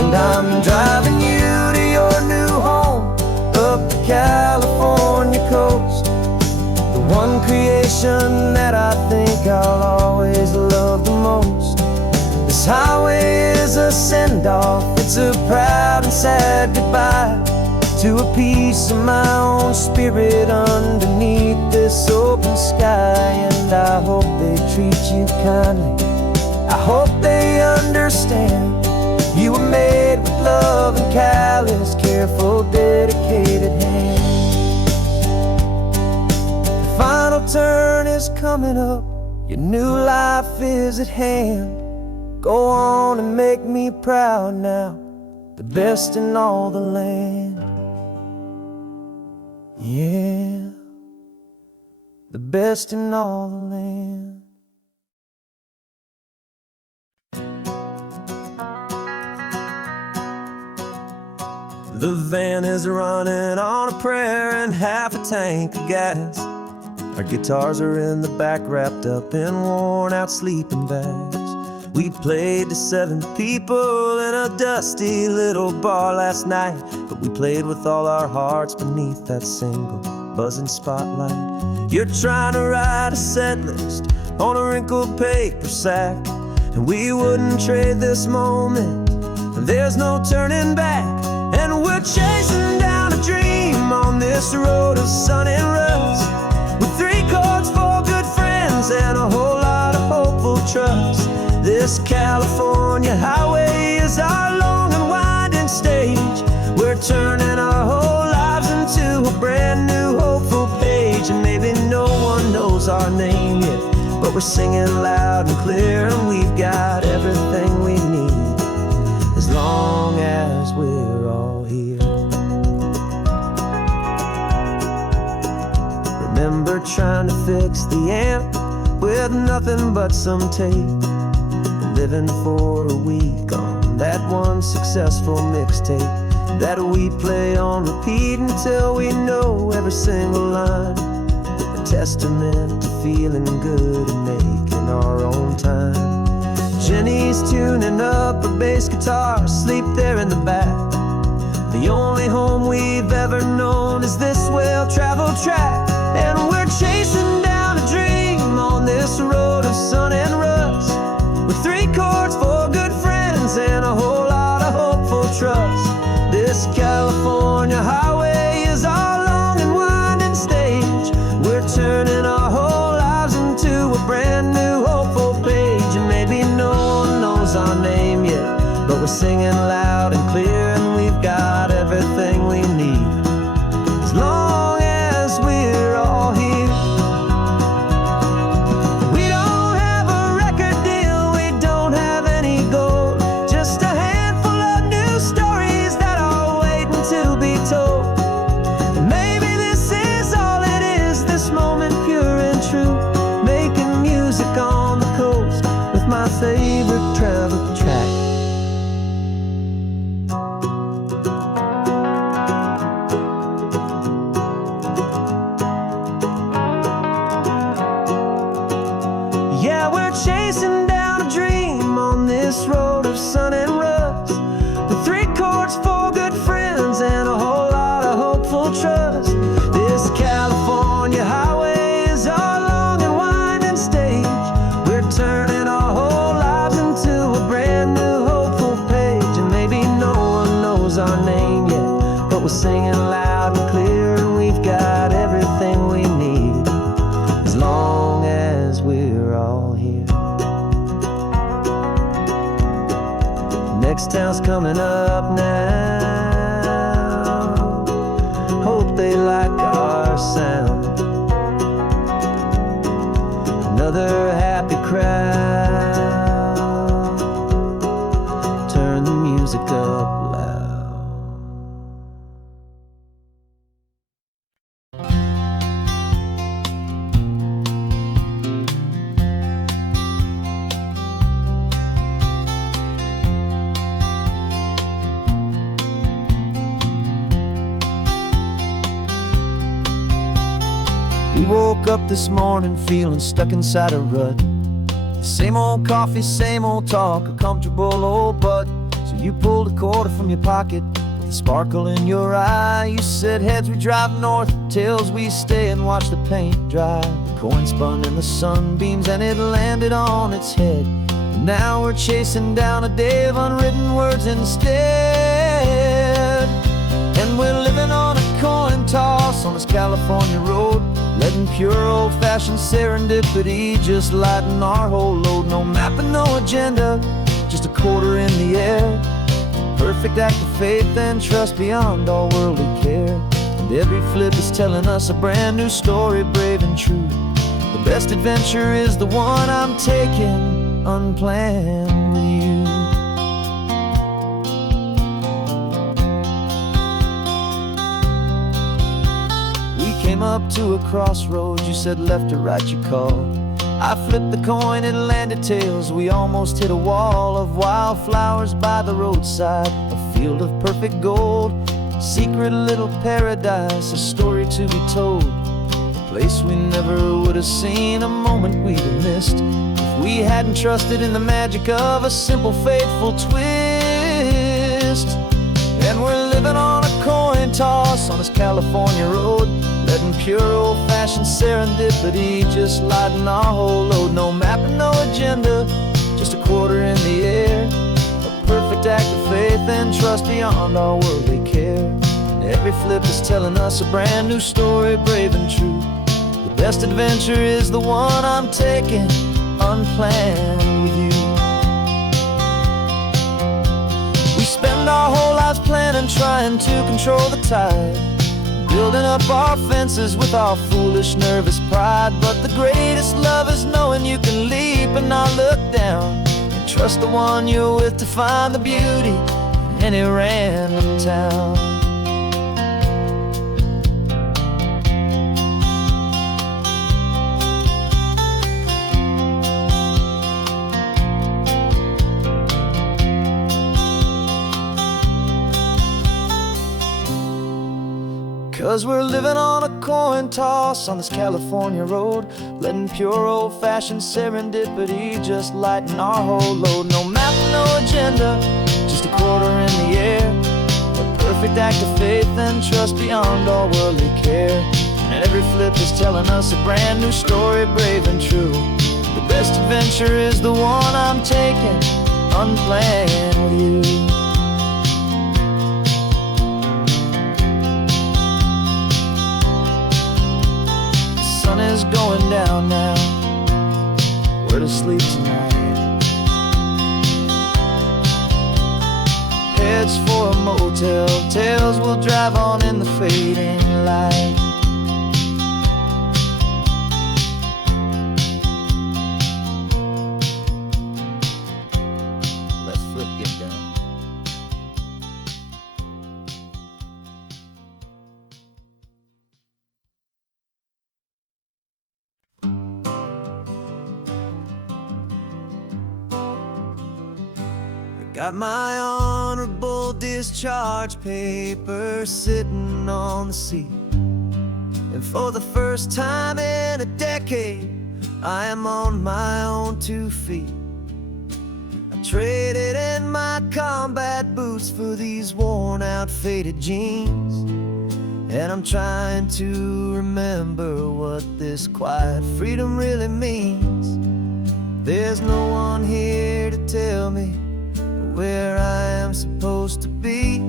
And I'm driving you to your new home up the California coast, the one creation that I think I'll always love the most. This highway is a send-off, it's a proud and sad goodbye to a piece of my own spirit underneath this open sky. And I hope they treat you kindly, I hope they understand you were made with love and callous, careful, dedicated hands. The final turn is coming up, your new life is at hand. Go on and make me proud now, the best in all the land. Yeah, the best in all the land. The van is running on a prayer and half a tank of gas. Our guitars are in the back, wrapped up in worn-out sleeping bags. We played to 7 people in a dusty little bar last night, but we played with all our hearts beneath that single buzzing spotlight. You're trying to write a set list on a wrinkled paper sack, and we wouldn't trade this moment. There's no turning back, and we're chasing down a dream on this road of sun and rust, with 3 chords, 4 good friends, and a whole lot of hopeful trust. This California highway is our long and winding stage. We're turning our whole lives into a brand new hopeful page. And maybe no one knows our name yet, but we're singing loud and clear, and we've got everything we need as long as we're all here. Remember trying to fix the amp with nothing but some tape, living for a week on that one successful mixtape that we play on repeat until we know every single line. A testament to feeling good and making our own time. Jenny's tuning up her bass guitar, asleep there in the back. The only home we've ever known is this well-traveled track, and we're chasing down a dream on this road of sun and rust, with 3 chords, 4 good friends, and a whole lot of hopeful trust. This California highway is our long and winding stage. We're turning our whole lives into a brand new hopeful page. And maybe no one knows our name yet, but we're singing loud and clear, and we've got everything we need as long as we're all here. My favorite travel track. Yeah, we're chasing down a dream on this road of sun and rust, with 3 chords, 4 good friends, and a whole lot of hopeful trust. This California highway is our long and winding stage. We're turning our whole lives into a brand new hopeful page. And maybe no one knows our name yet, but we're singing loud and clear, and we've got everything we need as long as we're all here. Next town's coming up now, hope they like our sound. Another happy crowd, turn the music up loud. We woke up this morning feeling stuck inside a rut. Same old coffee, same old talk, a comfortable old butt. So you pulled a quarter from your pocket with a sparkle in your eye. You said heads we drive north, tails we stay and watch the paint dry. The coin spun in the sunbeams and it landed on its head. Now we're chasing down a day of unwritten words instead. And we're living on a coin toss on this California road, letting pure old-fashioned serendipity just lighten our whole load. No map and no agenda, just a quarter in the air. Perfect act of faith and trust beyond all worldly care. And every flip is telling us a brand new story, brave and true. The best adventure is the one I'm taking unplanned with you. We came up to a crossroads, you said left or right you called. I flipped the coin, it landed tails. We almost hit a wall of wildflowers by the roadside, a field of perfect gold, secret little paradise, a story to be told, a place we never would have seen, a moment we'd have missed if we hadn't trusted in the magic of a simple, faithful twist. And we're living on a coin toss on this California road, letting pure old-fashioned serendipity just lighten our whole load. No map and no agenda, just a quarter in the air. A perfect act of faith and trust beyond all worldly care. And every flip is telling us a brand new story, brave and true. The best adventure is the one I'm taking unplanned with you. We spend our whole lives planning, trying to control the tide, building up our fences with our foolish, nervous pride. But the greatest love is knowing you can leap and not look down, and trust the one you're with to find the beauty in any random town. 'Cause we're living on a coin toss on this California road, letting pure old-fashioned serendipity just lighten our whole load. No map, no agenda, just a quarter in the air. A perfect act of faith and trust beyond all worldly care. And every flip is telling us a brand new story, brave and true. The best adventure is the one I'm taking unplanned with you. Sun is going down now, we're to sleep tonight. Heads for a motel, tails will drive on in the fading light. Let's flip get down. Got my honorable discharge paper sitting on the seat, and for the first time in a decade, I am on my own 2 feet. I traded in my combat boots for these worn out, faded jeans, and I'm trying to remember what this quiet freedom really means. There's no one here to tell me where I am supposed to be,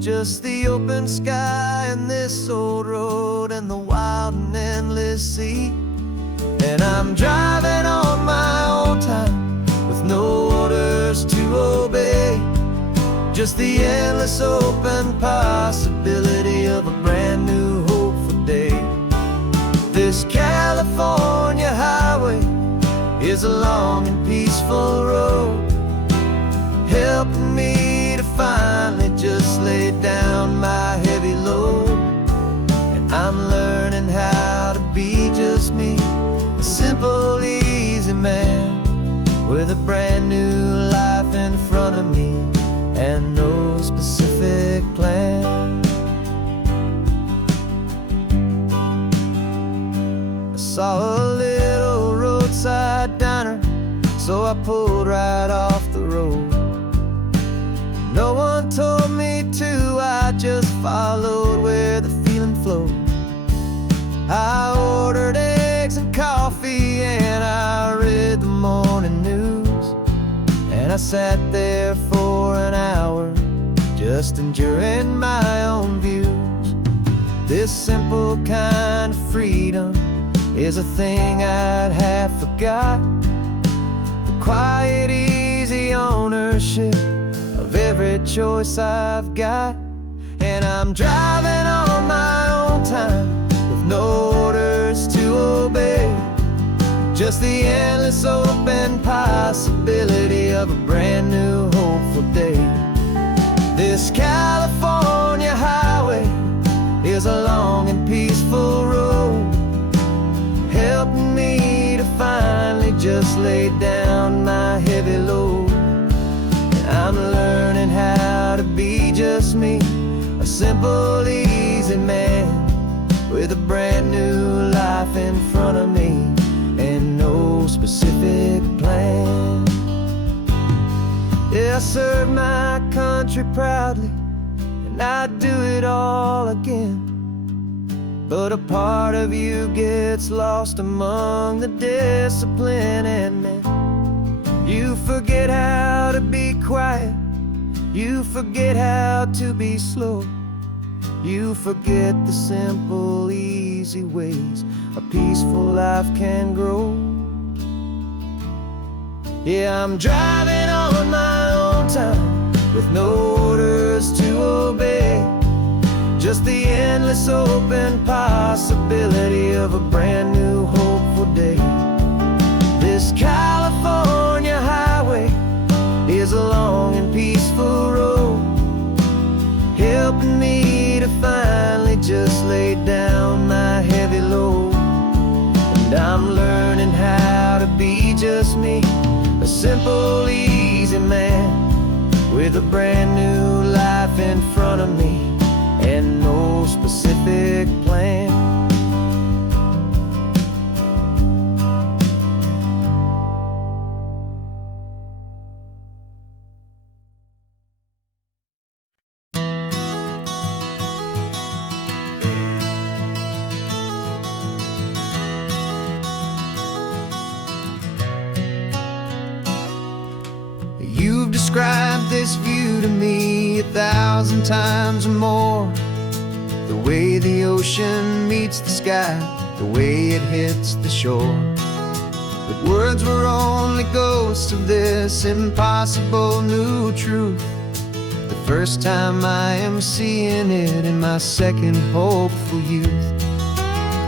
just the open sky and this old road and the wild and endless sea. And I'm driving on my own time with no orders to obey, just the endless open possibility of a brand new hopeful day. This California highway is a long and peaceful road, helping me to finally just lay down my heavy load. And I'm learning how to be just me, a simple, easy man with a brand new life in front of me and no specific plan. I saw a little roadside diner, so I pulled right off the road. No one told me to, I just followed where the feeling flowed. I ordered eggs and coffee and I read the morning news. And I sat there for an hour, just enduring my own views. This simple kind of freedom is a thing I'd have forgot. The quiet, easy ownership of every choice I've got. And I'm driving on my own time, with no orders to obey. Just the endless open possibility of a brand new hopeful day. This California highway is a long and peaceful road, helping me to finally just lay down my heavy load. And I'm learning how to be just me, a simple, easy man, with a brand new life in front of me and no specific plan. Yeah, I served my country proudly, and I'd do it all again. But a part of you gets lost among the discipline and men. You forget how to be quiet, you forget how to be slow. You forget the simple, easy ways a peaceful life can grow. Yeah, I'm driving on my own time, with no orders to obey. Just the endless open possibility of a brand new hopeful day. This California highway is a long and peaceful road, helping me to finally just lay down my heavy load. And I'm learning how to be just me, a simple, easy man, with a brand new life in front of me and no specific plan. You've described this view to me 1,000 times or more. The way the ocean meets the sky, the way it hits the shore. But words were only ghosts of this impossible new truth. The first time I am seeing it in my second hopeful youth.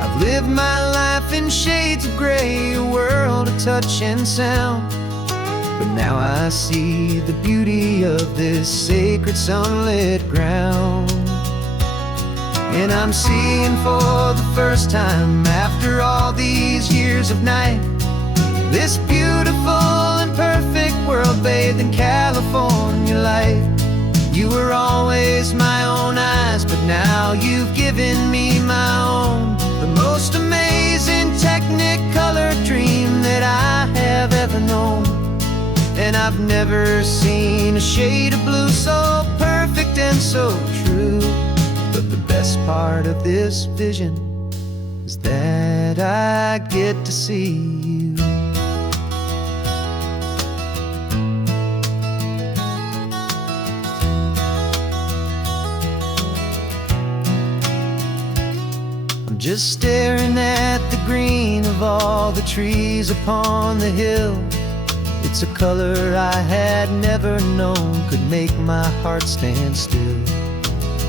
I've lived my life in shades of gray, a world of touch and sound. But now I see the beauty of this sacred sunlit ground. And I'm seeing for the first time, after all these years of night, this beautiful and perfect world bathed in California light. You were always my own eyes, but now you've given me my own. The most amazing technicolor dream that I have ever known. And I've never seen a shade of blue so perfect and so true. But the best part of this vision is that I get to see you. I'm just staring at the green of all the trees upon the hill. It's a color I had never known could make my heart stand still.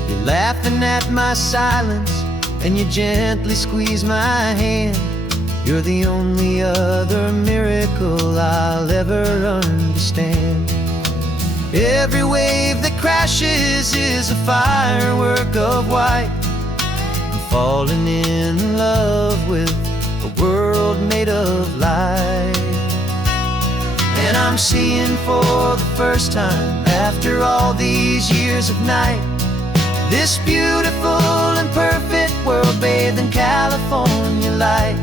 You're laughing at my silence, and you gently squeeze my hand. You're the only other miracle I'll ever understand. Every wave that crashes is a firework of white. I'm falling in love with a world made of light. And I'm seeing for the first time, after all these years of night, this beautiful and perfect world bathed in California light.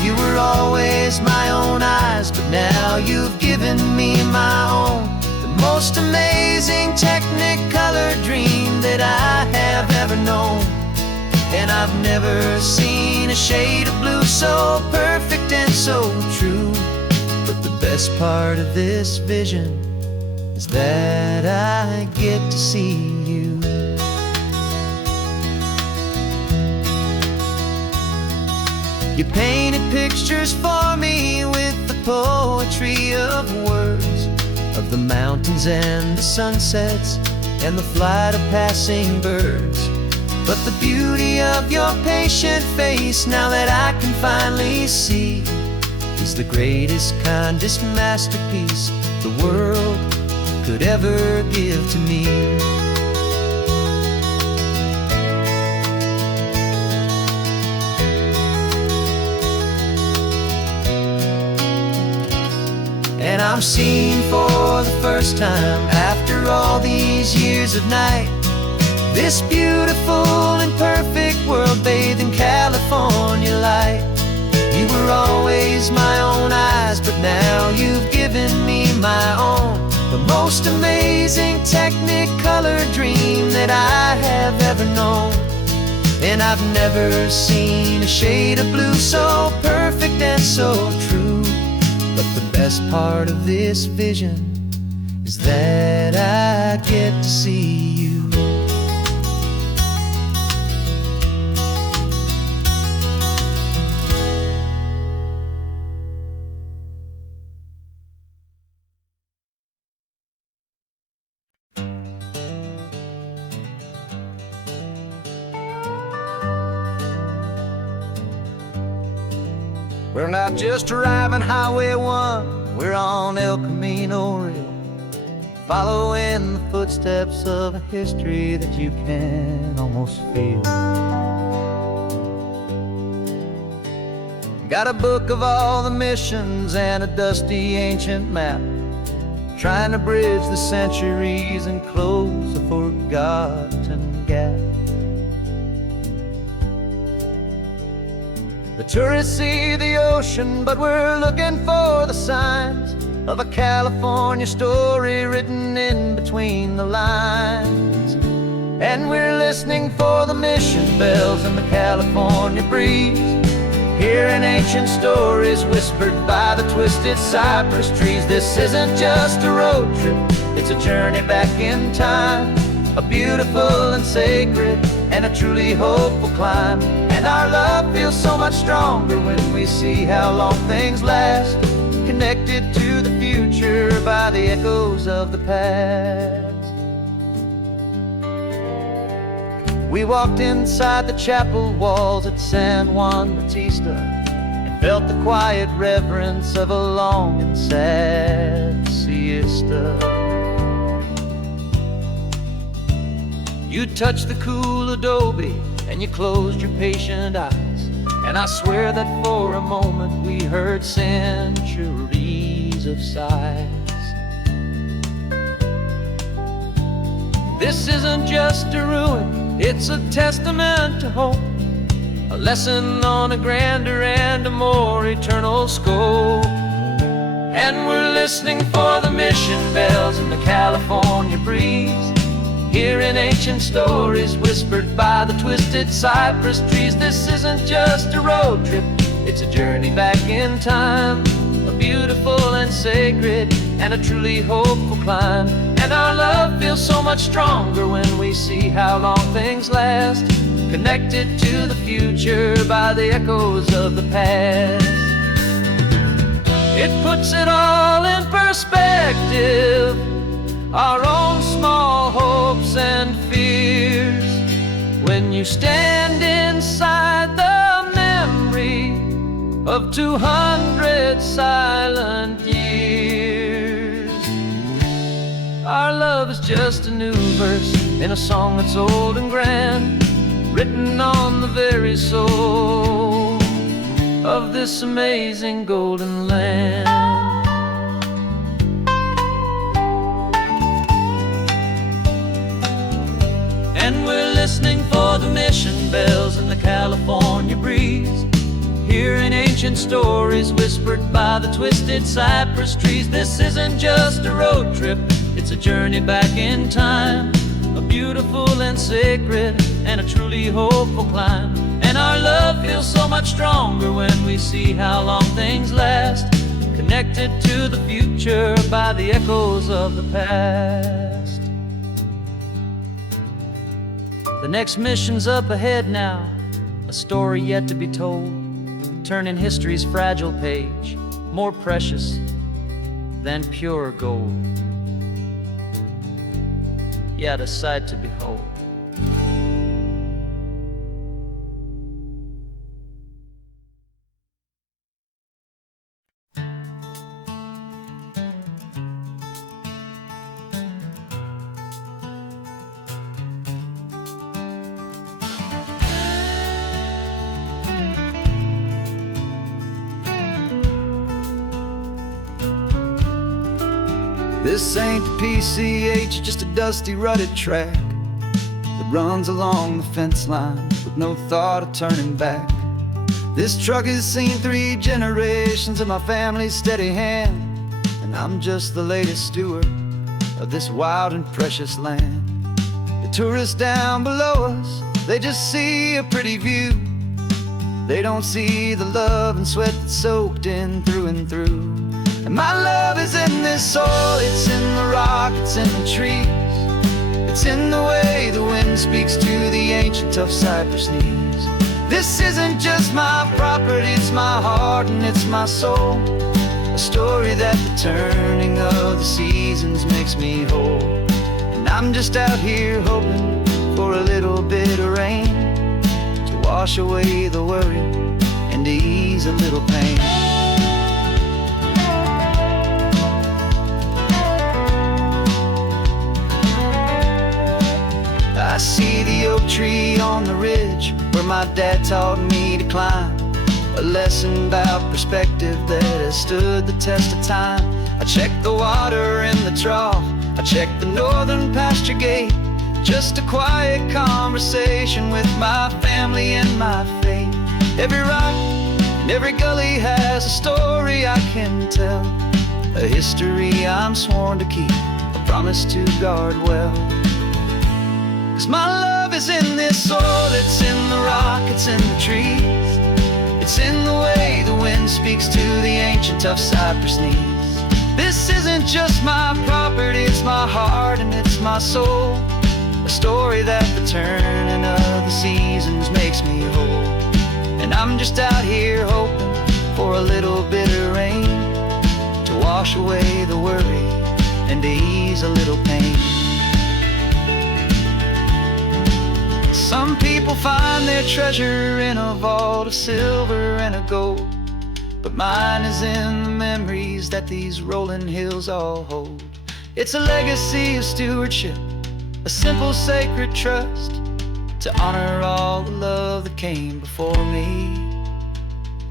You were always my own eyes, but now you've given me my own. The most amazing technicolor dream that I have ever known. And I've never seen a shade of blue so perfect and so true. But the best part of this vision is that I get to see you. You painted pictures for me with the poetry of words, of the mountains and the sunsets and the flight of passing birds. But the beauty of your patient face, now that I can finally see, is the greatest, kindest masterpiece the world could ever give to me. And I'm seeing for the first time, after all these years of night, this beautiful and perfect world bathed in California light. You were always my own eyes, but now you've given me my own, the most amazing technicolor dream that I have ever known. And I've never seen a shade of blue so perfect and so true. But the best part of this vision is that I get to see you. We're not just driving Highway 1, we're on El Camino Real, following the footsteps of a history that you can almost feel. Got a book of all the missions and a dusty ancient map, trying to bridge the centuries and close a forgotten gap. The tourists see the ocean, but we're looking for the signs of a California story written in between the lines. And we're listening for the mission bells and the California breeze, hearing ancient stories whispered by the twisted cypress trees. This isn't just a road trip, it's a journey back in time, a beautiful and sacred and a truly hopeful climb. And our love feels so much stronger when we see how long things last, connected to the future by the echoes of the past. We walked inside the chapel walls at San Juan Bautista and felt the quiet reverence of a long and sad siesta. You touched the cool adobe and you closed your patient eyes, and I swear that for a moment we heard centuries of sighs. This isn't just a ruin, it's a testament to hope, a lesson on a grander and a more eternal scope. And we're listening for the mission bells in the California breeze, hearing ancient stories whispered by the twisted cypress trees. This isn't just a road trip, it's a journey back in time, a beautiful and sacred and a truly hopeful climb. And our love feels so much stronger when we see how long things last, connected to the future by the echoes of the past. It puts it all in perspective, our own small hopes and fears, when you stand inside the memory of 200 silent years. Our love is just a new verse in a song that's old and grand, written on the very soul of this amazing golden land. And we're listening for the mission bells in the California breeze, hearing ancient stories whispered by the twisted cypress trees. This isn't just a road trip, it's a journey back in time, a beautiful and sacred and a truly hopeful climb. And our love feels so much stronger when we see how long things last, connected connected to the future by the echoes of the past. The next mission's up ahead now, a story yet to be told, turning history's fragile page more precious than pure gold. Yet a sight to behold. This ain't the PCH, just a dusty, rutted track that runs along the fence line with no thought of turning back. This truck has seen 3 generations of my family's steady hand, and I'm just the latest steward of this wild and precious land. The tourists down below us, they just see a pretty view. They don't see the love and sweat that's soaked in through and through. And my love is in this soil, it's in the rock, it's in the trees. It's in the way the wind speaks to the ancient tough cypress knees. This isn't just my property, it's my heart and it's my soul. A story that the turning of the seasons makes me whole. And I'm just out here hoping for a little bit of rain to wash away the worry and to ease a little pain. I see the oak tree on the ridge where my dad taught me to climb, a lesson about perspective that has stood the test of time. I check the water in the trough, I check the northern pasture gate, just a quiet conversation with my family and my faith. Every rock and every gully has a story I can tell, a history I'm sworn to keep, a promise to guard well. 'Cause my love is in this soil, it's in the rock, it's in the trees. It's in the way the wind speaks to the ancient tough cypress knees. This isn't just my property, it's my heart and it's my soul. A story that the turning of the seasons makes me whole. And I'm just out here hoping for a little bit of rain to wash away the worry and to ease a little pain. Some people find their treasure in a vault of silver and of gold, but mine is in the memories that these rolling hills all hold. It's a legacy of stewardship, a simple sacred trust, to honor all the love that came before me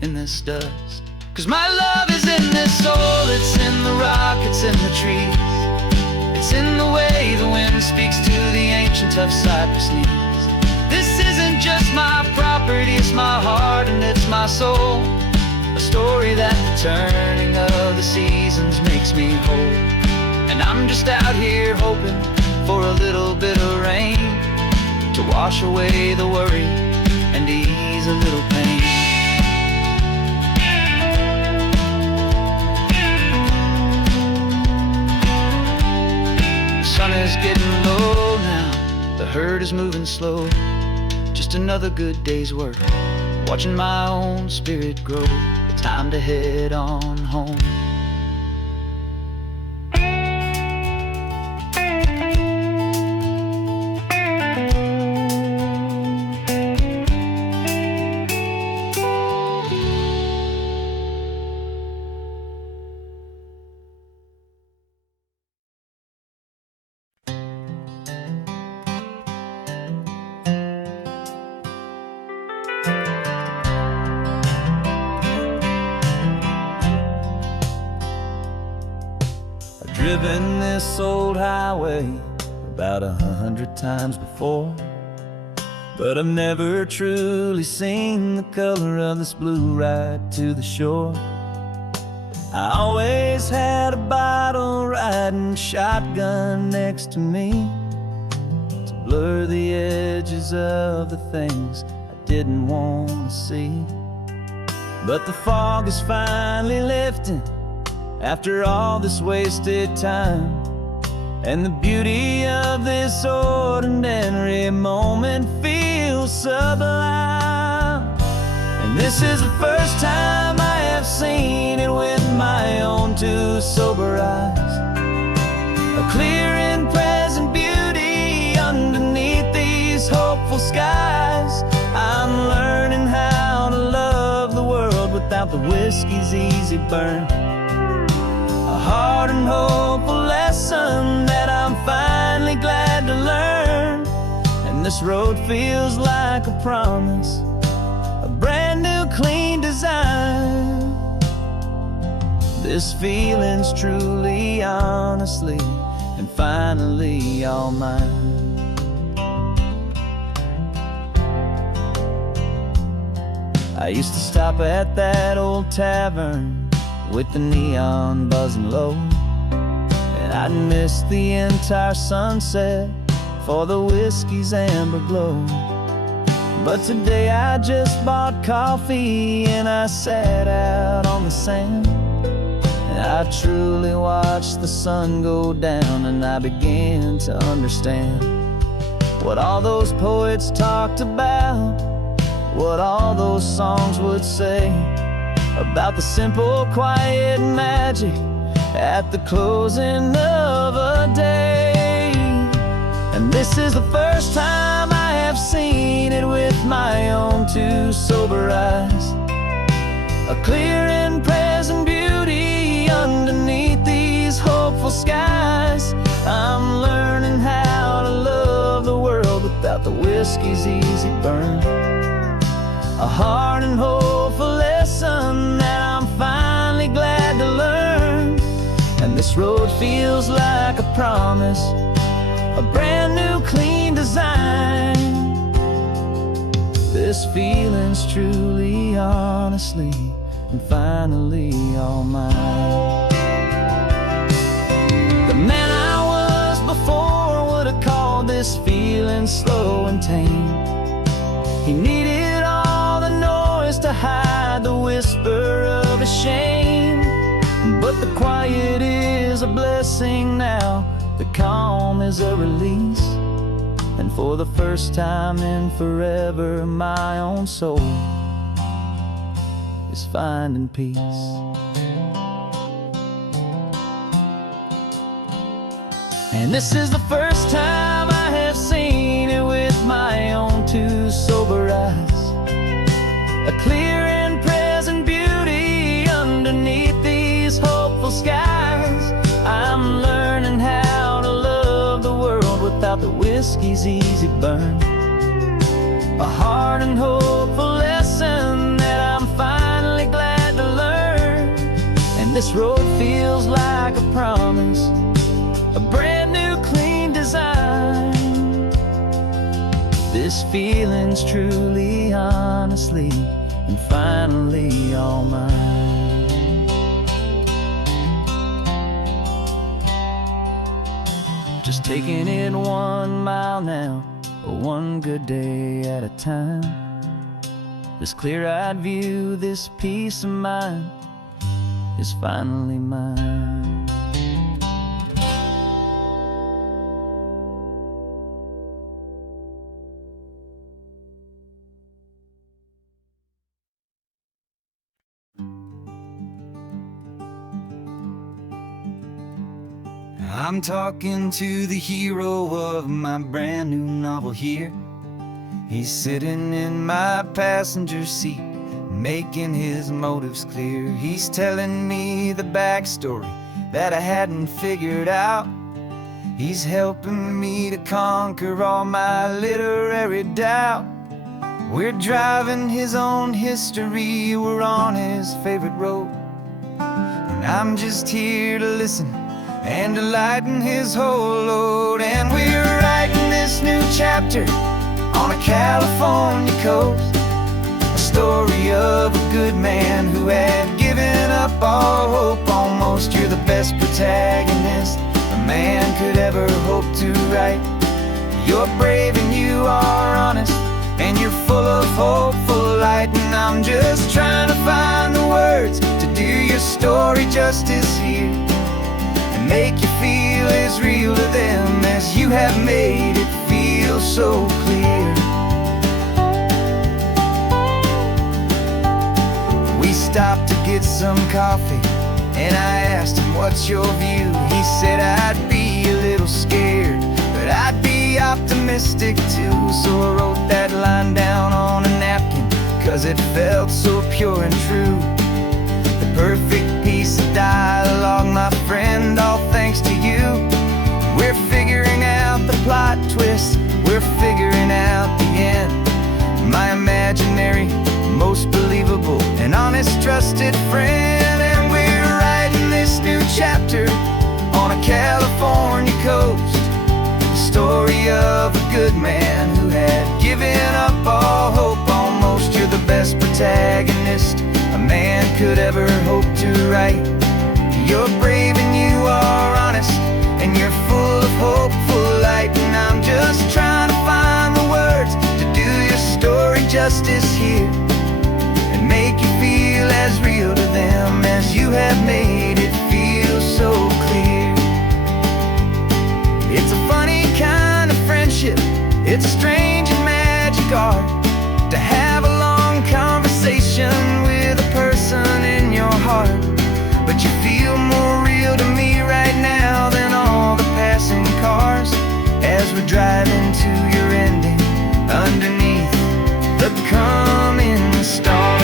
in this dust. 'Cause my love is in this soil, it's in the rock, it's in the trees. It's in the way the wind speaks to the ancient tough cypress knees. This isn't just my property, it's my heart and it's my soul. A story that the turning of the seasons makes me whole. And I'm just out here hoping for a little bit of rain to wash away the worry and ease a little pain. The sun is getting low now, the herd is moving slow. Just another good day's work, watching my own spirit grow. Time to head on home. Driven this old highway about 100 times before, but I've never truly seen the color of this blue right to the shore. I always had a bottle riding shotgun next to me to blur the edges of the things I didn't want to see. But the fog is finally lifting, after all this wasted time. And the beauty of this ordinary moment feels sublime. And this is the first time I have seen it with my own two sober eyes. A clear and present beauty underneath these hopeful skies. I'm learning how to love the world without the whiskey's easy burn. A hard and hopeful lesson that I'm finally glad to learn. And this road feels like a promise, a brand new clean design. This feeling's truly, honestly, and finally all mine. I used to stop at that old tavern with the neon buzzing low, and I'd miss the entire sunset for the whiskey's amber glow. But today I just bought coffee and I sat out on the sand, and I truly watched the sun go down, and I began to understand what all those poets talked about, what all those songs would say about the simple, quiet magic at the closing of a day. And this is the first time I have seen it with my own two sober eyes. A clear and present beauty underneath these hopeful skies. I'm learning how to love the world without the whiskey's easy burn. A hard and hopeful lesson that I'm finally glad to learn. And this road feels like a promise, a brand new clean design. This feeling's truly, honestly, and finally all mine. The man I was before would have called this feeling slow and tame. He needed all the noise to hide the whisper of his shame. But the quiet is a blessing now, the calm is a release. And for the first time in forever, my own soul is finding peace. And this is the first time I have seen it with my own two sober eyes. A clear and present beauty underneath these hopeful skies. I'm learning how to love the world without the whiskey's easy burn. A hard and hopeful lesson that I'm finally glad to learn. And this road feels like a promise, a brand new clean design. This feeling's truly, honestly, and finally all mine. Just taking it 1 mile now, one good day at a time. This clear-eyed view, this peace of mind is finally mine. I'm talking to the hero of my brand new novel here. He's sitting in my passenger seat, making his motives clear. He's telling me the backstory that I hadn't figured out. He's helping me to conquer all my literary doubt. We're driving his own history, we're on his favorite road, and I'm just here to listen and to lighten his whole load. And we're writing this new chapter on a California coast, a story of a good man who had given up all hope almost. You're the best protagonist a man could ever hope to write. You're brave and you are honest, and you're full of hopeful light, and I'm just trying to find the words to do your story justice here, and make you feel as real to them as you have made it feel so clear. We stopped to get some coffee, and I asked him, what's your view? He said, I'd be a little scared, but I'd be optimistic too. So I wrote that line down on a napkin, 'cause it felt so pure and true. The perfect piece of dialogue, my friend, all thanks to you. We're figuring out the plot twist, we're figuring out the end. My imaginary, most believable and honest trusted friend. And we're writing this new chapter on a California coast, the story of a good man who had given up all hope almost. You're the best protagonist a man could ever hope to write. You're brave and you are honest, and you're full of hopeful light. And I'm just trying to find the words to do your story justice here, and make you feel as real to them as you have made it feel so clear. It's a funny kind of friendship, it's a strange and magic art to have a long conversation with a person in your heart. But you feel more real to me right now than all the passing cars, as we're driving to your ending underneath the coming stars.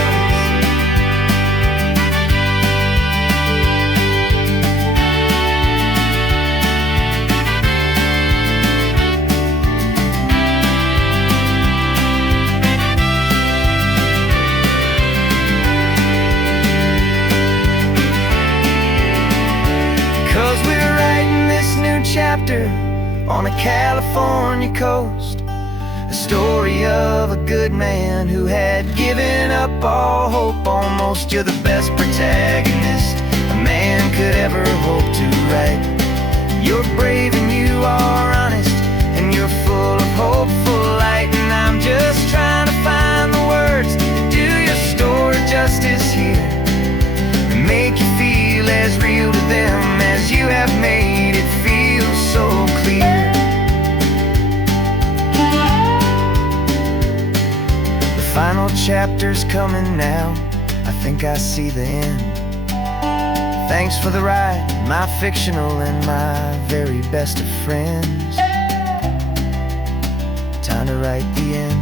'Cause we're writing this new chapter on a California coast, a story of a good man who had given up all hope almost. You're the best protagonist a man could ever hope to write. You're brave and you are honest, and you're full of hopeful light. And I'm just trying to find the words to do your story justice here, and make you feel as real to them as you have made it feel so clear. The final chapter's coming now, I think I see the end. Thanks for the ride, my fictional and my very best of friends. Time to write the end.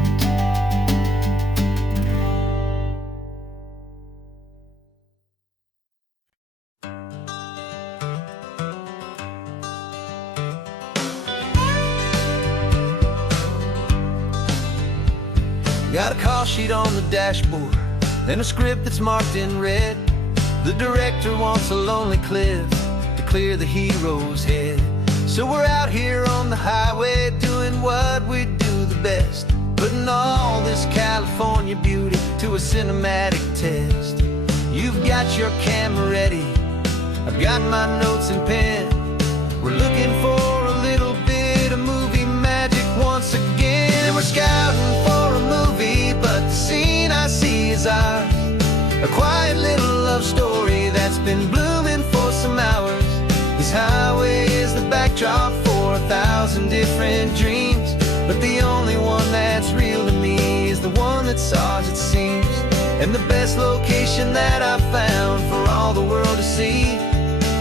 Got a call sheet on the dashboard and a script that's marked in red. The director wants a lonely cliff to clear the hero's head. So we're out here on the highway doing what we do the best, putting all this California beauty to a cinematic test. You've got your camera ready, I've got my notes and pen. We're looking for a little bit of movie magic once again. We're scouting for a movie, but the scene I see is ours, a quiet little love story that's been blooming for some hours. This highway is the backdrop for 1,000 different dreams, but the only one that's real to me is the one that's ours, it seems. And the best location that I've found for all the world to see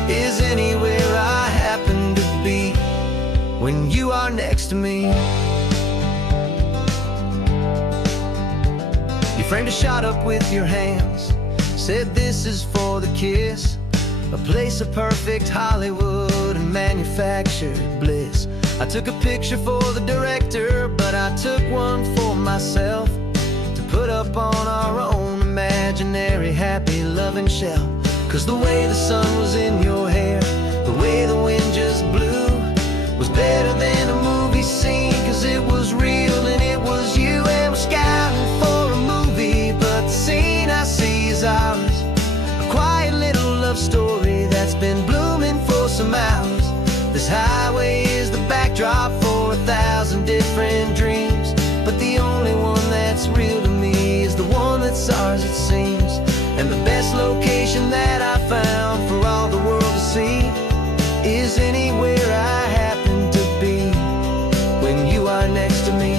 is anywhere I happen to be when you are next to me. You framed a shot up with your hands, said this is for the kiss, a place of perfect Hollywood and manufactured bliss. I took a picture for the director, but I took one for myself to put up on our own imaginary happy loving shelf. 'Cause the way the sun was in your hair, the way the wind just blew, was better than a movie scene. 'Cause it was real and it was you, and we're scouting for a movie, but the scene I see is ours, a quiet little love story that's been blooming for some hours. This highway is the backdrop for 1,000 different dreams, but the only one that's real to me is the one is anywhere I happen to be when you are next to me.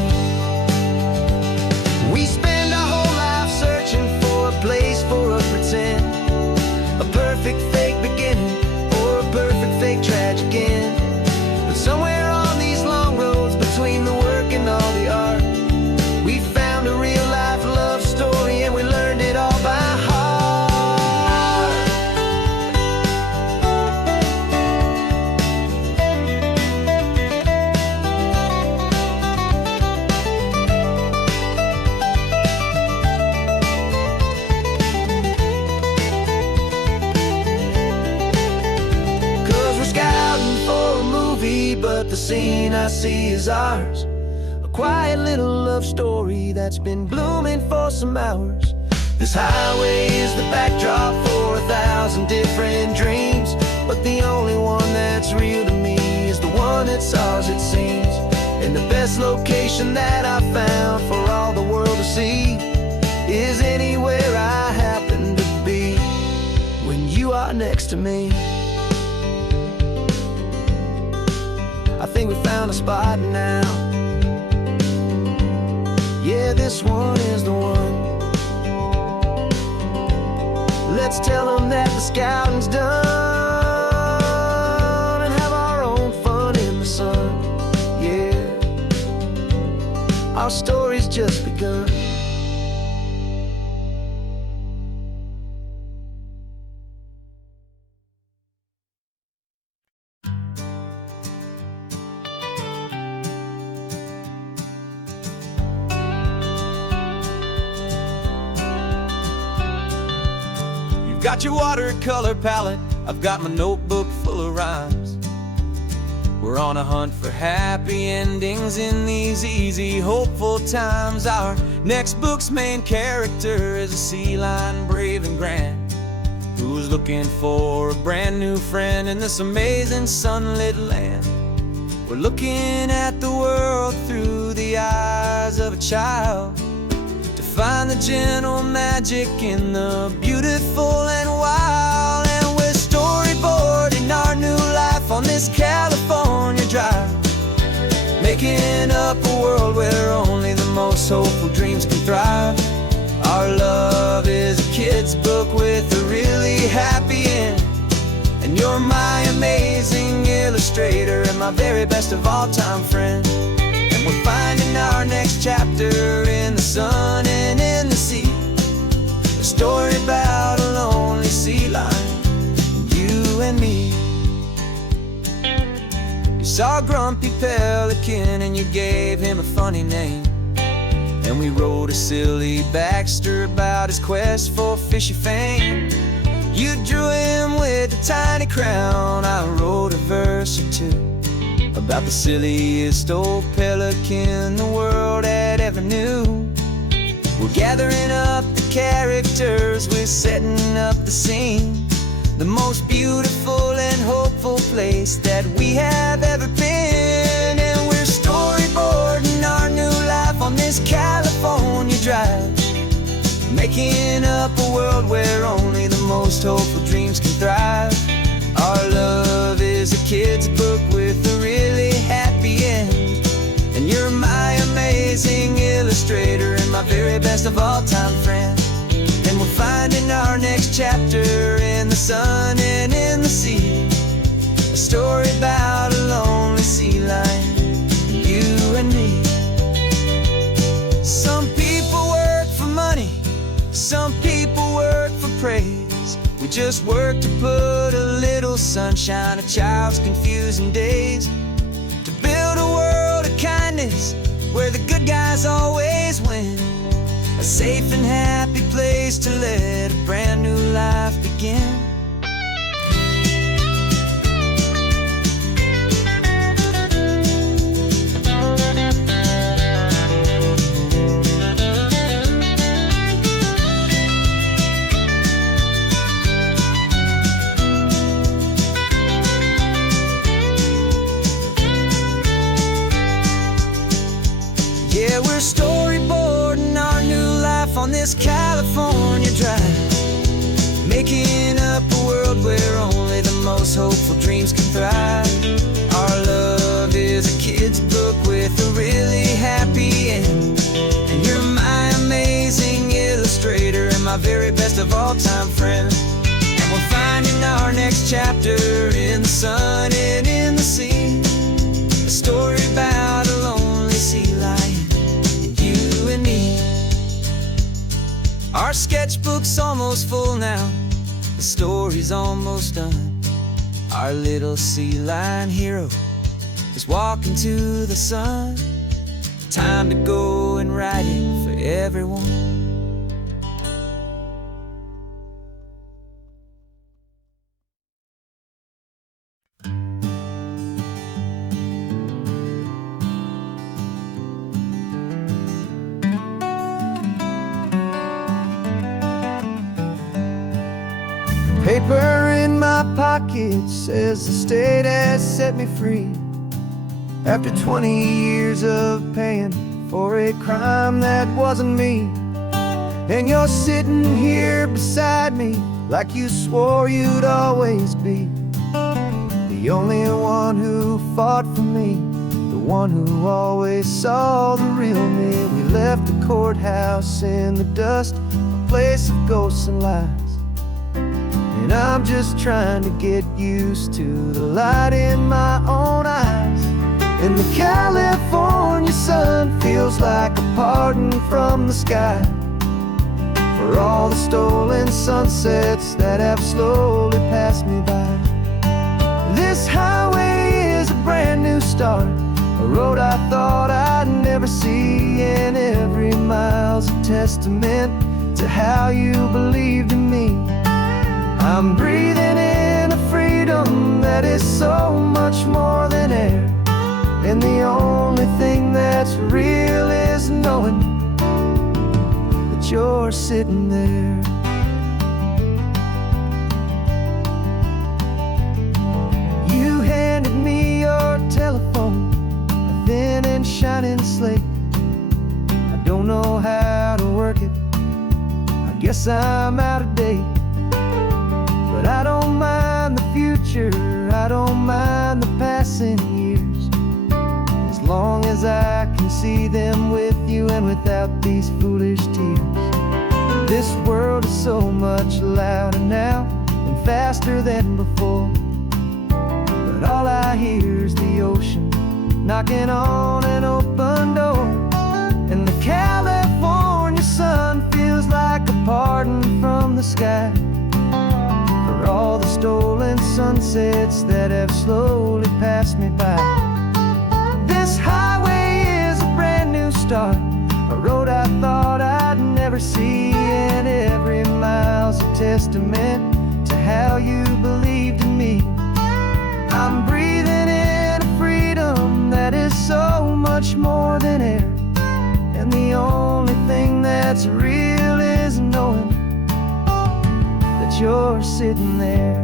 We spend our whole life searching for a place for a pretend, a perfect fake beginning or a perfect fake tragic end. But somewhere on these long roads between the work and all the art, we found a real life love story and we learned it all by heart. 'Cause we're scouting for a movie, but the scene I see is ours. Quiet little love story that's been blooming for some hours. This highway is the backdrop for 1,000 different dreams, but the only one that's real to me is the one that's ours, it seems. And the best location that I found for all the world to see is anywhere I happen to be when you are next to me. I think we found a spot now. Yeah, this one is the one. Let's tell them that the scouting's done and have our own fun in the sun. Yeah, our story's just begun. Got your watercolor palette, I've got my notebook full of rhymes. We're on a hunt for happy endings in these easy, hopeful times. Our next book's main character is a sea lion, brave and grand, who's looking for a brand new friend in this amazing sunlit land. We're looking at the world through the eyes of a child, find the gentle magic in the beautiful and wild. And we're storyboarding our new life on this California drive, making up a world where only the most hopeful dreams can thrive. Our love is a kid's book with a really happy end, and you're my amazing illustrator and my very best of all time friend. And we're finding our next chapter in the sun and in the sea, a story about a lonely sea lion, you and me. You saw a grumpy pelican and you gave him a funny name, and we wrote a silly Baxter about his quest for fishy fame. You drew him with a tiny crown, I wrote a verse or two about the silliest old pelican the world had ever knew. We're gathering up the characters, we're setting up the scene, the most beautiful and hopeful place that we have ever been. And we're storyboarding our new life on this California drive, making up a world where only the most hopeful dreams can thrive. Our love is a kid's book with a really happy end, and you're my amazing illustrator and my very best of all time friend. And we're finding our next chapter in the sun and in the sea, a story about a lonely sea lion, you and me. Some people work for money, some people work for praise. We just work to put a little sunshine in a child's confusing days, to build a world of kindness where the good guys always win, a safe and happy place to let a brand new life begin. Yeah, we're storyboarding our new life on this California drive, making up a world where only the most hopeful dreams can thrive. Our love is a kid's book with a really happy end. And you're my amazing illustrator and my very best of all-time friend. And we're finding our next chapter in the sun and in the sea. A story about a lonely sea lion and you and me. Our sketchbook's almost full now, the story's almost done. Our little sea lion hero is walking to the sun. Time to go and write it for everyone. Paper in my pocket says the state has set me free. After 20 years of paying for a crime that wasn't me. And you're sitting here beside me like you swore you'd always be. The only one who fought for me, the one who always saw the real me. We left the courthouse in the dust, a place of ghosts and lies. And I'm just trying to get used to the light in my own eyes. And the California sun feels like a pardon from the sky for all the stolen sunsets that have slowly passed me by. This highway is a brand new start, a road I thought I'd never see. And every mile's a testament to how you believed in me. I'm breathing in a freedom that is so much more than air. And the only thing that's real is knowing that you're sitting there. You handed me your telephone, a thin and shining slate. I don't know how to work it, I guess I'm out of date. But I don't mind the future, I don't mind the passing years, as long as I can see them with you and without these foolish tears. This world is so much louder now and faster than before, but all I hear is the ocean knocking on an open door. And the California sun feels like a pardon from the sky for all the stolen sunsets that have slowly passed me by. This highway is a brand new start, a road I thought I'd never see. And every mile's a testament to how you believed in me. I'm breathing in a freedom that is so much more than air. And the only thing that's real is knowing you're sitting there.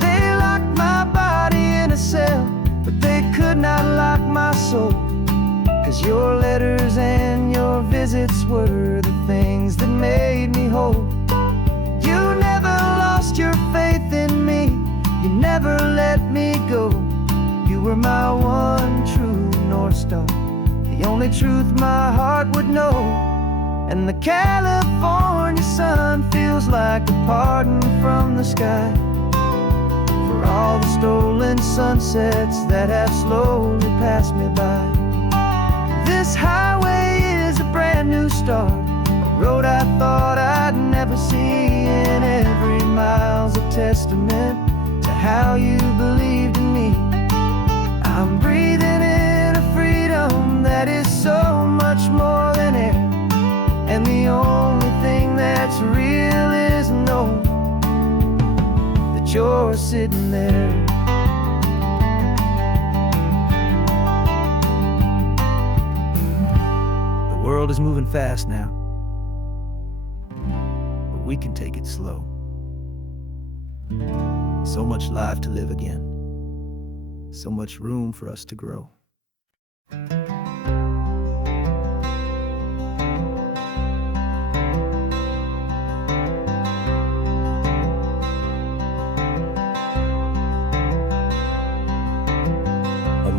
They locked my body in a cell, but they could not lock my soul. 'Cause your letters and your visits were the things that made me whole. You never lost your faith in me, you never let me go. You were my one true North Star, the only truth my heart would know. And the California sun feels like a pardon from the sky for all the stolen sunsets that have slowly passed me by. This highway is a brand new start, a road I thought I'd never see. And every mile's a testament to how you believed in me. I'm breathing in a freedom that is so much more than air. And the only thing that's real is knowing that you're sitting there. The world is moving fast now, but we can take it slow. So much life to live again, so much room for us to grow.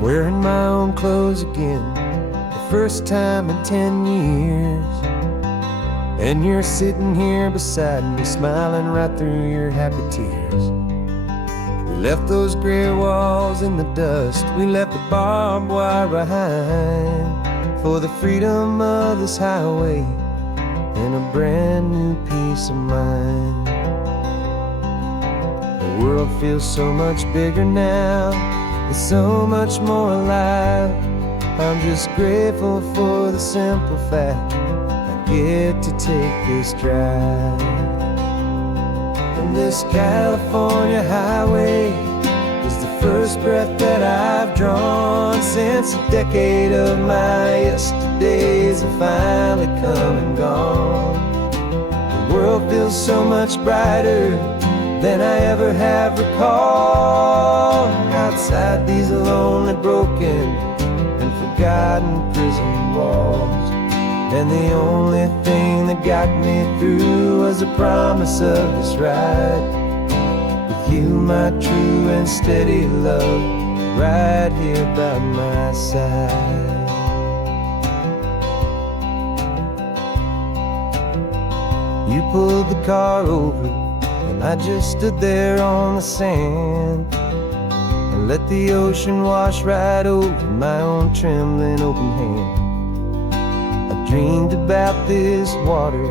I'm wearing my own clothes again, the first time in 10 years. And you're sitting here beside me, smiling right through your happy tears. We left those gray walls in the dust, we left the barbed wire behind, for the freedom of this highway and a brand new peace of mind. The world feels so much bigger now, it's so much more alive. I'm just grateful for the simple fact I get to take this drive. And this California highway is the first breath that I've drawn since a decade of my yesterdays have finally come and gone. The world feels so much brighter than I ever have recalled. Outside these lonely, broken, and forgotten prison walls. And the only thing that got me through was the promise of this ride with you, my true and steady love, right here by my side. You pulled the car over, and I just stood there on the sand and let the ocean wash right over my own trembling open hand. I dreamed about this water,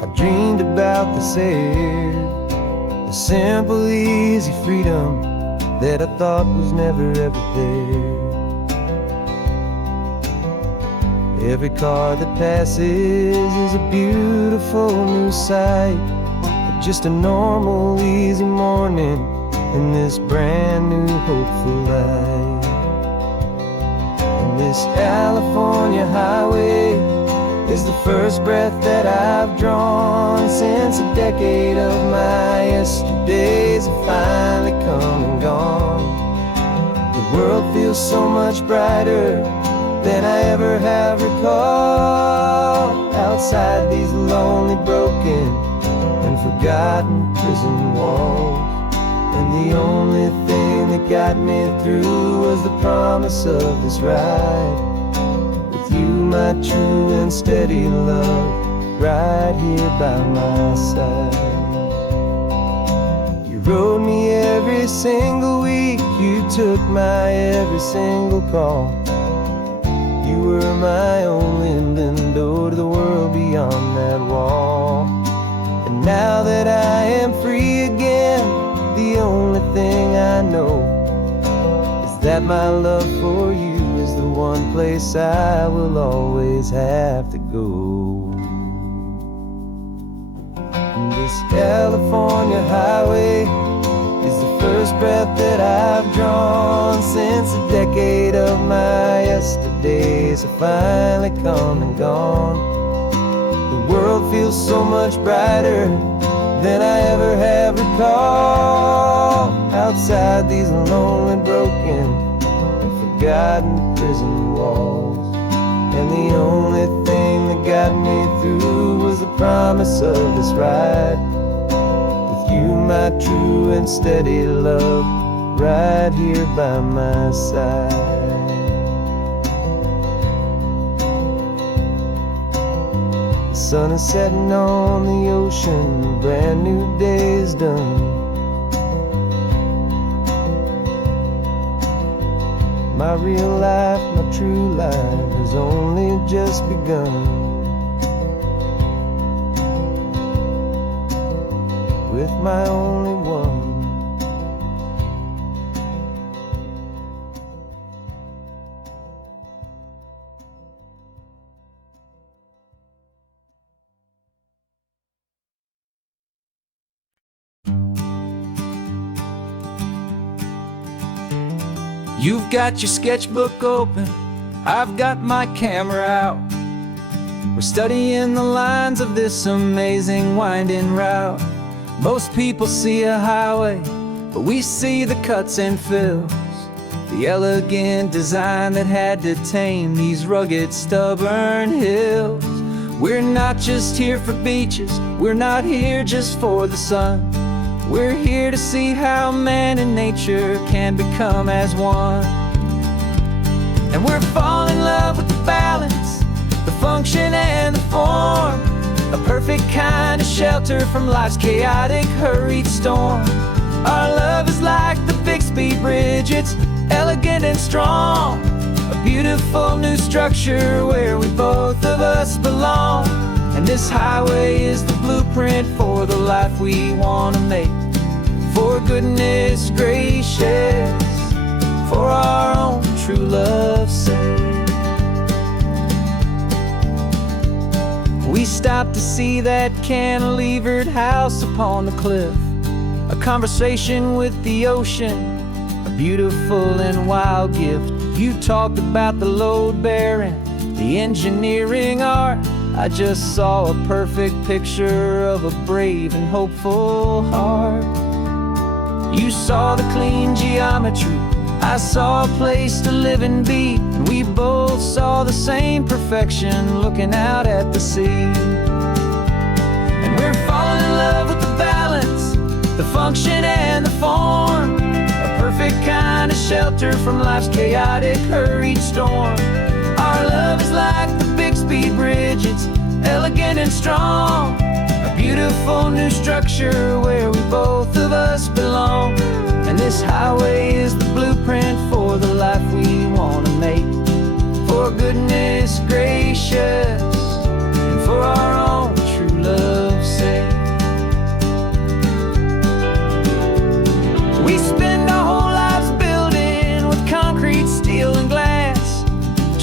I dreamed about this air, the simple, easy freedom that I thought was never ever there. Every car that passes is a beautiful new sight, just a normal, easy morning in this brand new, hopeful life. And this California highway is the first breath that I've drawn since a decade of my yesterdays have finally come and gone. The world feels so much brighter than I ever have recalled. Outside these lonely, broken, and forgotten prison walls. And the only thing that got me through was the promise of this ride with you, my true and steady love, right here by my side. You rode me every single week, you took my every single call. You were my only window to the world beyond that wall. And now that I am free again, the only thing I know is that my love for you is the one place I will always have to go. And this California highway is the first breath that I've drawn since a decade of my yesterdays have finally come and gone. The world feels so much brighter than I ever have recalled. Outside these lonely, broken, and forgotten prison walls. And the only thing that got me through was the promise of this ride with you, my true and steady love, right here by my side. The sun is setting on the ocean, a brand new day is done. My real life, my true life has only just begun. With my only one. You've got your sketchbook open, I've got my camera out. We're studying the lines of this amazing winding route. Most people see a highway, but we see the cuts and fills, the elegant design that had to tame these rugged, stubborn hills. We're not just here for beaches, we're not here just for the sun. We're here to see how man and nature can become as one. And we're falling in love with the balance, the function and the form. A perfect kind of shelter from life's chaotic, hurried storm. Our love is like the Bixby Bridge, it's elegant and strong. A beautiful new structure where we both of us belong. And this highway is the blueprint for the life we want to make. For goodness gracious, for our own true love's sake. We stopped to see that cantilevered house upon the cliff, a conversation with the ocean, a beautiful and wild gift. You talked about the load bearing, the engineering art. I just saw a perfect picture of a brave and hopeful heart. You saw the clean geometry, I saw a place to live and be, and we both saw the same perfection looking out at the sea. And we're falling in love with the balance, the function and the form. A perfect kind of shelter from life's chaotic, hurried storm. Our love is like the Bixby Bridge, it's elegant and strong. A beautiful new structure where we both of us belong. And this highway is the blueprint for the life we want to make. For goodness gracious, and for our own true love's sake. We spend our whole lives building with concrete, steel, and glass,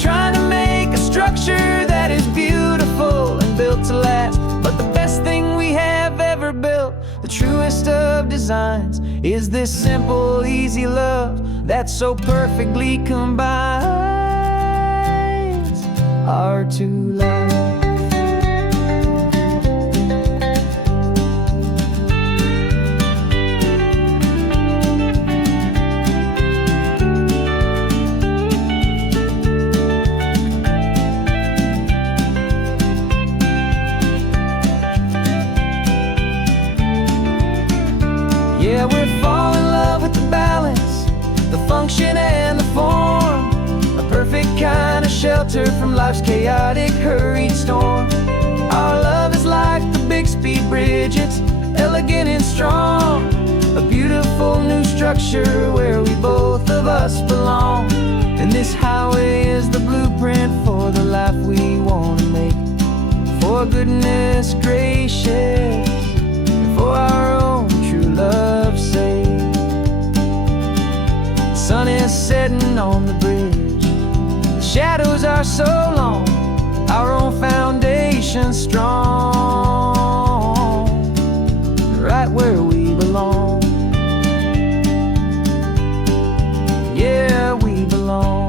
trying to make a structure that is beautiful and built to last. But the best thing we have ever built, the truest of designs, is this simple, easy love that so perfectly combines our two lives. Yeah, we're falling in love with the balance, the function and the form. A perfect kind of shelter from life's chaotic, hurried storm. Our love is like the Bixby Bridge, it's elegant and strong. A beautiful new structure where we both of us belong. And this highway is the blueprint for the life we want to make. For goodness gracious, for our own true love's sake. The sun is setting on the bridge, the shadows are so long, our own foundation strong, right where we belong. Yeah, we belong.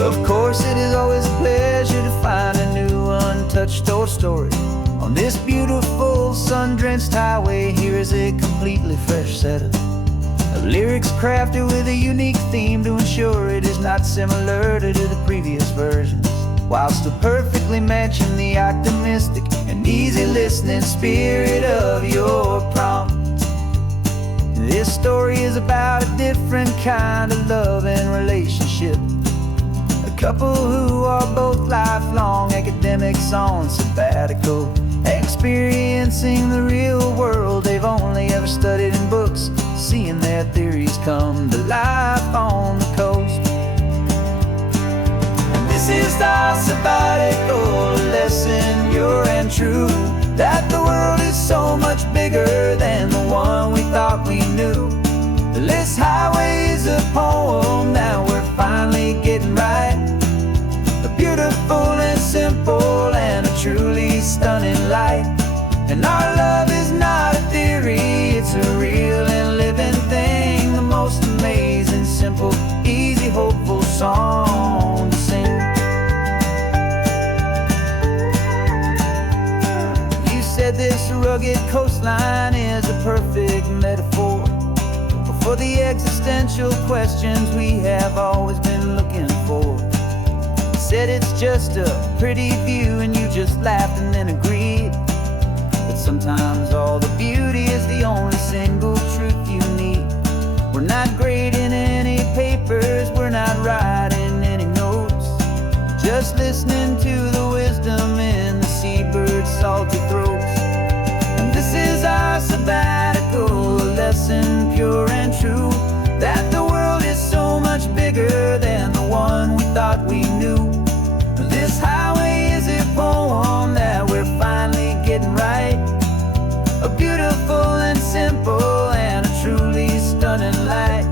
Of course, it is always a pleasure to find a new untouched old story. On this beautiful sun-drenched highway, here is a completely fresh set of lyrics crafted with a unique theme to ensure it is not similar to the previous versions, while still perfectly matching the optimistic and easy listening spirit of your prompt. This story is about a different kind of love and relationship. A couple who are both lifelong academics on sabbatical, experiencing the real world they've only ever studied in books, seeing their theories come to life on the coast. And this is our sabbatical lesson, pure and true, that the world is so much bigger than the one we thought we knew. This highway is a poem that we're finally getting right. A beautiful and simple and a truly stunning light. And our love is not a theory, it's a real and living thing. The most amazing, simple, easy, hopeful song to sing. You said this rugged coastline is a perfect metaphor for for the existential questions we have always been looking for. Said it's just a pretty view and you just laughed and then agreed. But sometimes all the beauty is the only single truth you need. We're not grading any papers, we're not writing any notes, just listening to the wisdom in the seabird's salty throats. And this is our sabbatical, a lesson pure and true, that the world is so much bigger than the one we thought we knew. This highway is a poem that we're finally getting right, a beautiful and simple and a truly stunning light.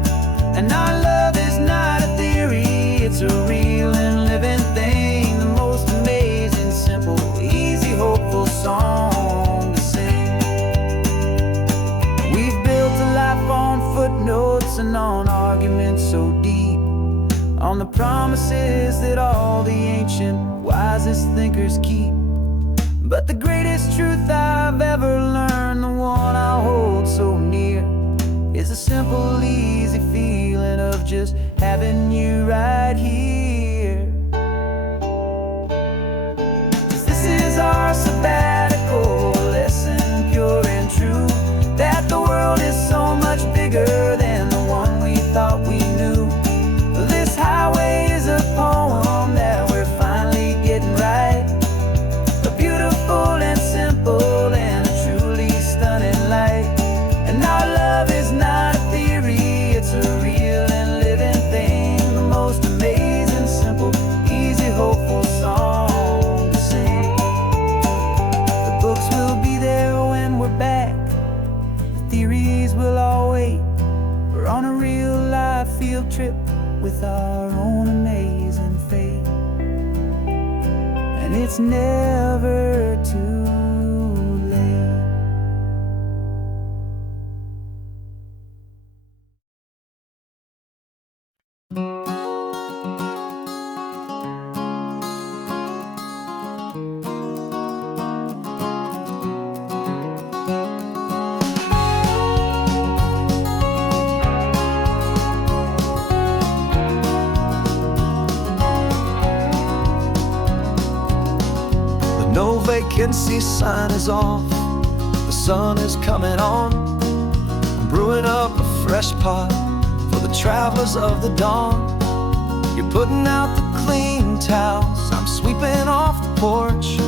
And our love is not a theory, it's a real and living thing, the most amazing, simple, easy, hopeful song to sing. We've built a life on footnotes and on arguments so deep, on the promises that all the ancient, wisest thinkers keep. But the greatest truth I've ever learned, the one I hold so near, is a simple, easy feeling of just having you right here. 'Cause this is our sabbatical, lesson pure and true, that the world is so much bigger than the one we thought we knew. This highway is a poem that we're finally getting right, a beautiful and simple and a truly stunning light. And our love is not a theory, it's a real and living thing, the most amazing, simple, easy, hopeful song to sing. The books will be there when we're back, the theories will all wait. We're on a real life field trip with our own amazing fate, and it's never too late. No vacancy sign is off, the sun is coming on. I'm brewing up a fresh pot for the travelers of the dawn. You're putting out the clean towels, I'm sweeping off the porch.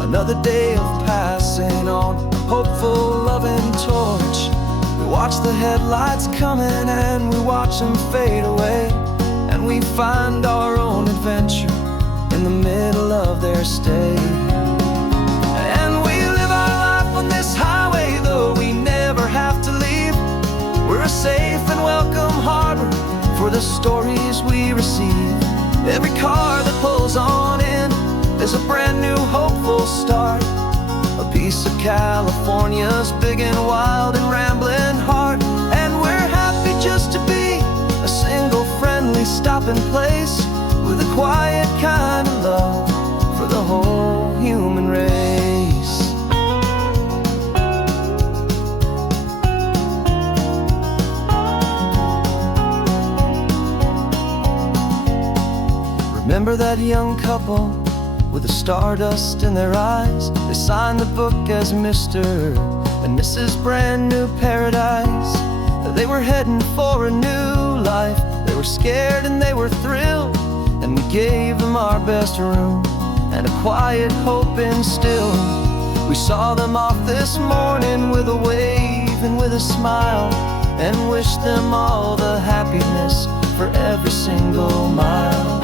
Another day of passing on, a hopeful, loving torch. We watch the headlights coming and we watch them fade away, and we find our own adventure in the middle of their stay. And we live our life on this highway, though we never have to leave. We're a safe and welcome harbor for the stories we receive. Every car that pulls on in is a brand new hopeful start, a piece of California's big and wild and rambling heart. And we're happy just to be a single friendly stopping place, with a quiet kind of love for the whole human race. Remember that young couple with the stardust in their eyes? They signed the book as Mr. and Mrs. Brand New Paradise. They were heading for a new life. They were scared and they were thrilled, and we gave them our best room and a quiet hope instilled. We saw them off this morning with a wave and with a smile, and wished them all the happiness for every single mile.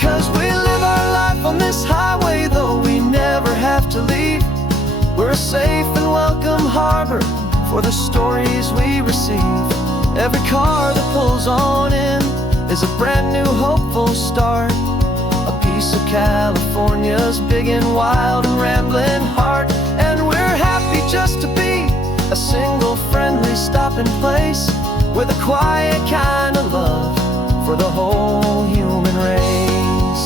'Cause we live our life on this highway, though we never have to leave. We're a safe and welcome harbor for the stories we receive. Every car that pulls on in is a brand new hopeful start, a piece of California's big and wild and rambling heart. And we're happy just to be a single friendly stopping place, with a quiet kind of love for the whole human race.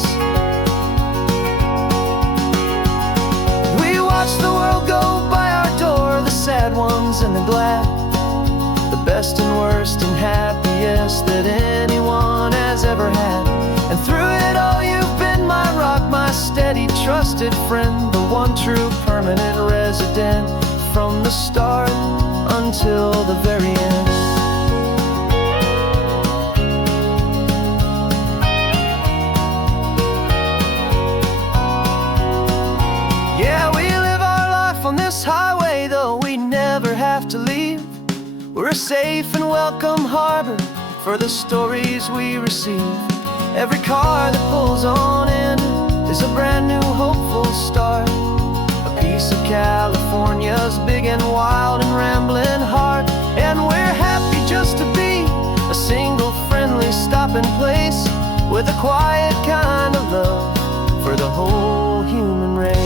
We watch the world go by our door, the sad ones and the glad, the best and worst and happiest that anyone has ever had. And through it all you've been my rock, my steady, trusted friend, the one true permanent resident, from the start until the very end. Yeah, we live our life on this highway, though we never have to leave. We're a safe and welcome harbor for the stories we receive. Every car that pulls on in is a brand new hopeful start, a piece of California's big and wild and rambling heart. And we're happy just to be a single friendly stopping place, with a quiet kind of love for the whole human race.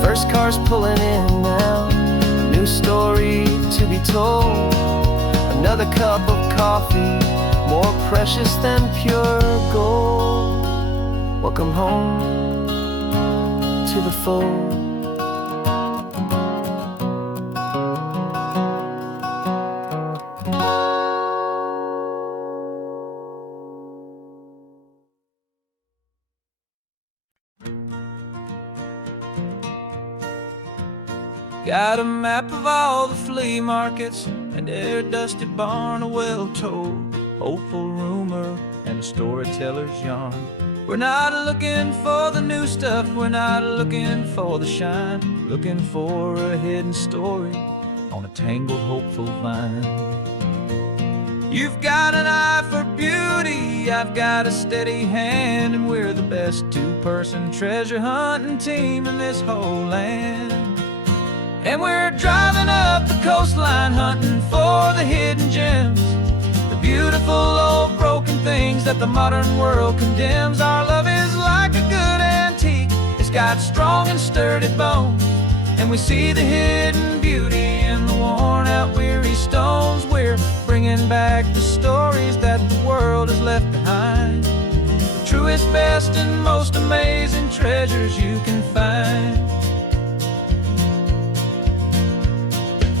First car's pulling in now, a new story to be told. Another cup of coffee, more precious than pure gold. Welcome home to the fold. Got a map of all the flea markets and their dusty barn, a well-told, hopeful rumor, and a storyteller's yarn. We're not looking for the new stuff, we're not looking for the shine, looking for a hidden story on a tangled, hopeful vine. You've got an eye for beauty, I've got a steady hand, and we're the best two-person treasure hunting team in this whole land. And we're driving up the coastline hunting for the hidden gems, the beautiful old broken things that the modern world condemns. Our love is like a good antique, it's got strong and sturdy bones, and we see the hidden beauty in the worn out weary stones. We're bringing back the stories that the world has left behind, the truest, best, and most amazing treasures you can find.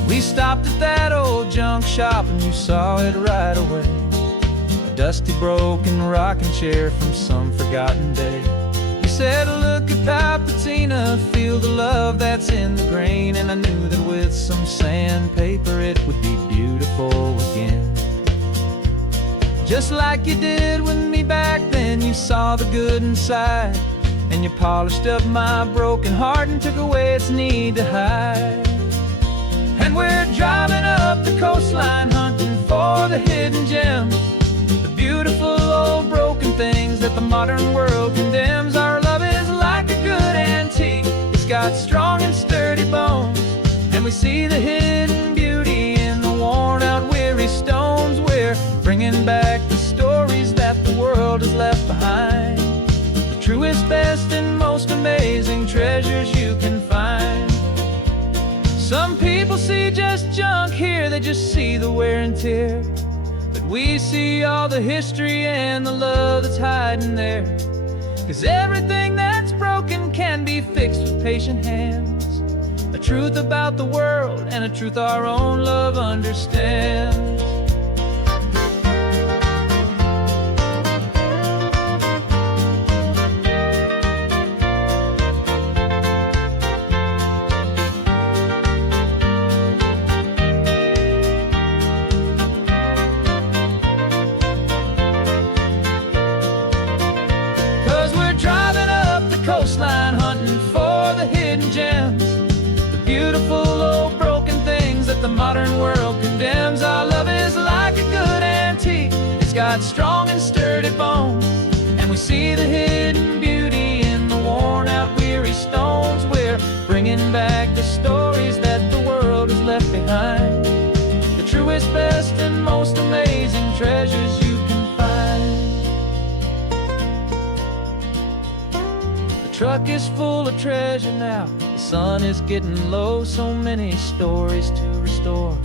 We stopped at that old junk shop and you saw it right away, a dusty, broken rocking chair from some forgotten day. You said, look at that patina, feel the love that's in the grain, and I knew that with some sandpaper it would be beautiful again. Just like you did with me back then, you saw the good inside, and you polished up my broken heart and took away its need to hide. And we're driving up the coastline hunting for the hidden gems, the beautiful old broken things that the modern world condemns. Our love is like a good antique, it's got strong and sturdy bones, and we see the hidden beauty in the worn out weary stones. We're bringing back the stories that the world has left behind, the truest, best, and most amazing treasures you can find. Some people see just junk here, they just see the wear and tear, but we see all the history and the love that's hiding there. 'Cause everything that's broken can be fixed with patient hands, a truth about the world and a truth our own love understands. 'Cause we're driving up the coastline hunting for the hidden gems, the beautiful old broken things that the modern world condemns. Our love is like a good antique, it's got strong and sturdy bones, and we see the hidden beauty in the worn out weary stones. We're bringing back the stories that the world has left behind, the truest, best, and most amazing treasures you can find. The truck is full of treasure now, the sun is getting low, so many stories to restore,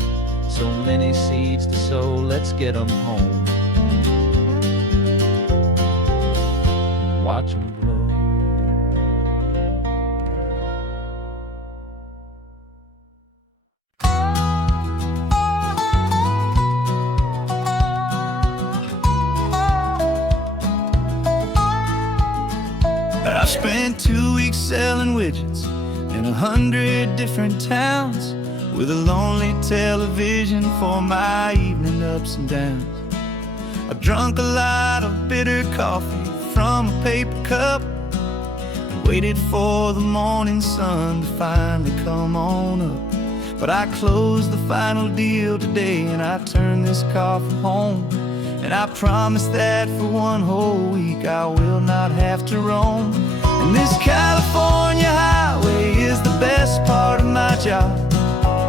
so many seeds to sow, let's get them home. watch them glow. I spent 2 weeks selling widgets in 100 different towns, with a lonely television for my evening ups and downs. I drunk a lot of bitter coffee from a paper cup and waited for the morning sun to finally come on up. But I closed the final deal today and I turned this car from home. And I promise that for one whole week I will not have to roam. And this California highway is the best part of my job.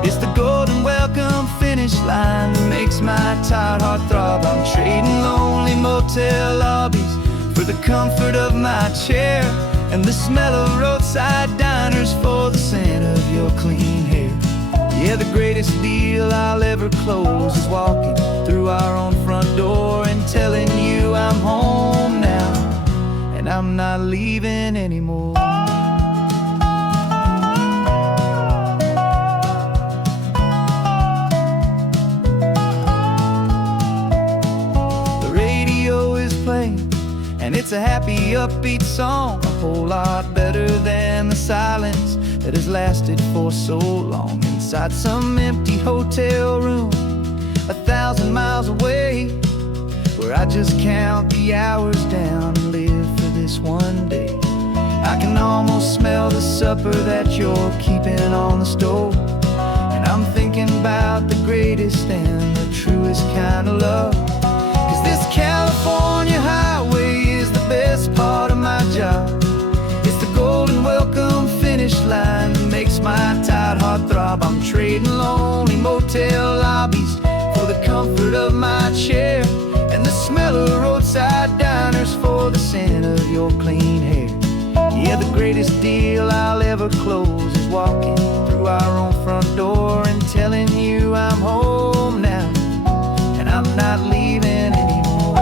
It's the golden welcome finish line that makes my tired heart throb. I'm trading lonely motel lobbies for the comfort of my chair, and the smell of roadside diners for the scent of your clean hair. Yeah, the greatest deal I'll ever close is walking through our own front door and telling you I'm home now, and I'm not leaving anymore. The radio is playing, and it's a happy, upbeat song, a whole lot better than the silence that has lasted for so long. Inside some empty hotel room 1,000 miles away, where I just count the hours down and live for this one day. I can almost smell the supper that you're keeping on the stove, and I'm thinking about the greatest and the truest kind of love. 'Cause this California highway is the best part of my job. It's the golden welcome finish line that makes my tired heart throb. I'm trading lonely motel lobbies for the comfort of my chair, and the smell of roadside diners for the scent of your clean hair. Yeah, the greatest deal I'll ever close is walking through our own front door and telling you I'm home now, and I'm not leaving anymore.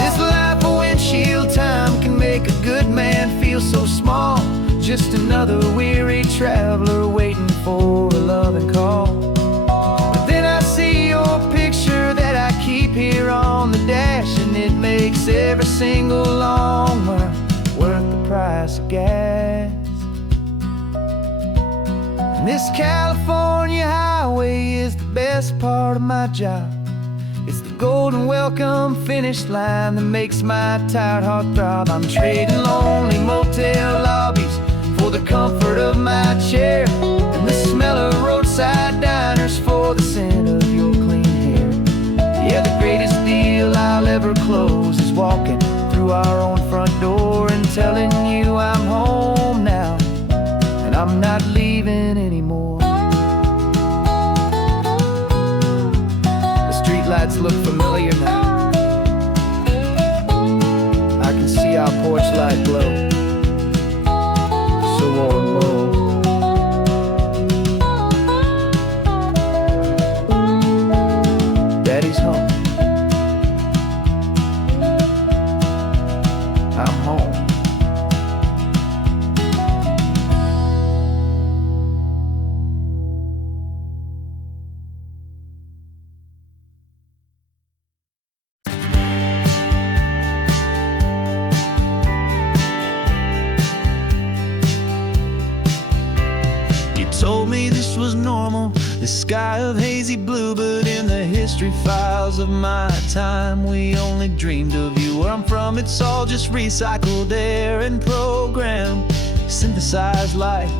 This life of windshield time can make a good man feel so small, just another weary traveler waiting for a loving call. But then I see your picture that I keep here on the dash, and it makes every single long mile worth the price of gas. And this California highway is the best part of my job. It's the golden welcome finish line that makes my tired heart throb. I'm trading lonely motel lobbies for the comfort of my chair, and the smell of roadside diners for the scent of your clean hair. Yeah, the greatest deal I'll ever close is walking through our own front door and telling you I'm home now, and I'm not leaving anymore. The streetlights look familiar now. I can see our porch light glow, so warm, oh. Daddy's home. I'm home. Told me this was normal, the sky of hazy blue, but in the history files of my time we only dreamed of you. Where I'm from, it's all just recycled air and programmed synthesized light.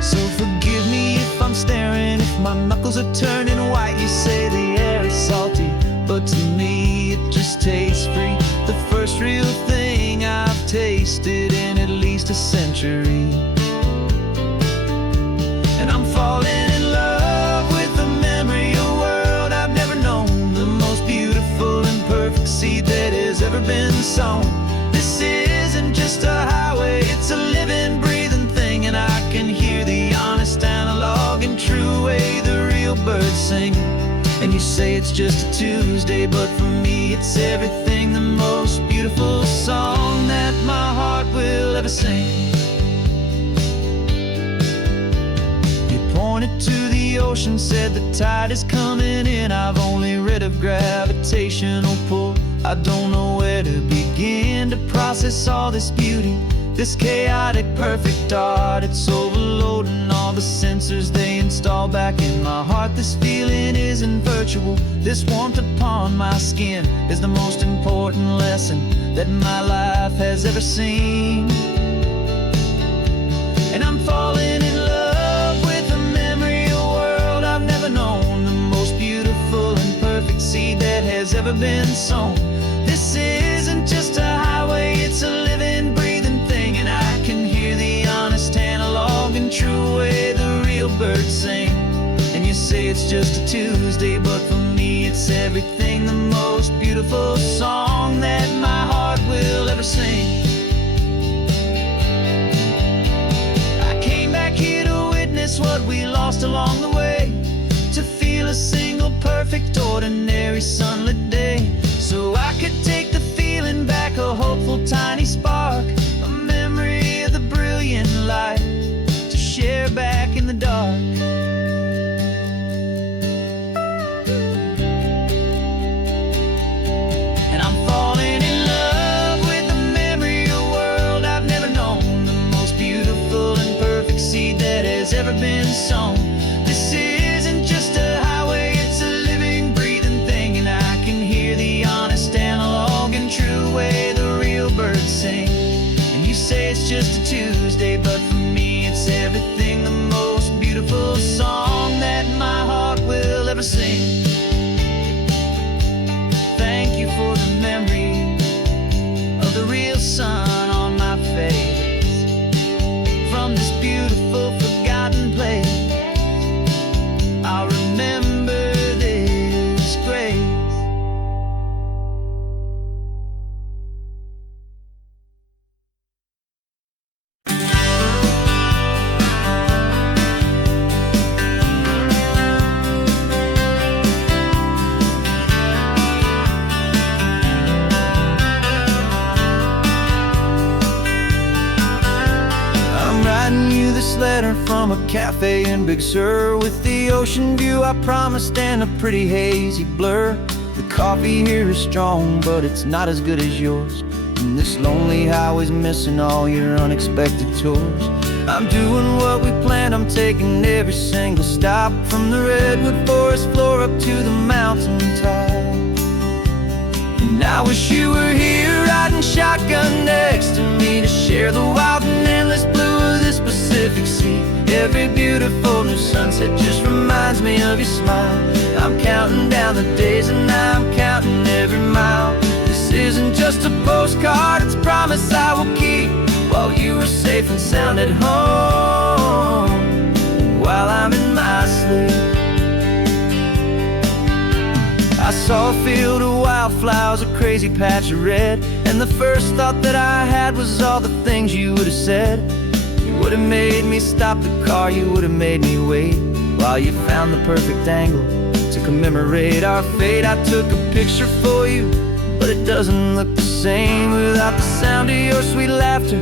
So forgive me if I'm staring, if my knuckles are turning white. You say the air is salty, but to me it just tastes free. The first real thing I've tasted in at least a century. And I'm falling in love with the memory of a world I've never known, the most beautiful and perfect seed that has ever been sown. This isn't just a highway, it's a living, breathing thing, and I can hear the honest analog and true way the real birds sing. And you say it's just a Tuesday, but for me it's everything, the most beautiful song that my heart will ever sing. You pointed to the ocean, said the tide is coming in. I've only read of gravitational pull. I don't know where to begin to process all this beauty, this chaotic, perfect art. It's overloading all the sensors they install back in my heart. This feeling isn't virtual. This warmth upon my skin is the most important lesson that my life has ever seen. And I'm falling in love with the memory of a world I've never known, the most beautiful and perfect seed that has ever been sown. This isn't just a highway, it's a living, breathing thing, and I can hear the honest analog and true way the real birds sing. And you say it's just a Tuesday, but for me it's everything, the most beautiful song that my heart will ever sing. I came back here to witness what we lost along the way, to feel a single perfect ordinary sunlit day, so I could take the feeling back, a hopeful tiny spark, a memory of the brilliant light to share back in the dark. And I'm falling in love with the memory of a world I've never known, the most beautiful and perfect seed that has ever been sown. This isn't just a highway, it's a living, breathing thing, and I can hear the honest analog and true way the real birds sing. And you say it's just a Tuesday, but for me it's everything, the most beautiful song that my heart will ever sing. Thank you for the memory of the real sun on my face, from this beautiful forgotten place. I'll remember this grace. I'm writing you this letter from a cafe in Big Sur, with the ocean view I promised and a pretty hazy blur. The coffee here is strong, but it's not as good as yours, and this lonely highway's missing all your unexpected tours. I'm doing what we planned, I'm taking every single stop, from the redwood forest floor up to the mountain top. And I wish you were here riding shotgun next to me, to share the wild and endless blue of this Pacific Sea. Every beautiful new sunset just reminds me of your smile. I'm counting down the days and I'm counting every mile. This isn't just a postcard, it's a promise I will keep, while you are safe and sound at home, while I'm in my sleep. I saw a field of wildflowers, a crazy patch of red, and the first thought that I had was all the things you would have said. You would have made me stop the car, you would have made me wait, while you found the perfect angle to commemorate our fate. I took a picture for you, but it doesn't look the same without the sound of your sweet laughter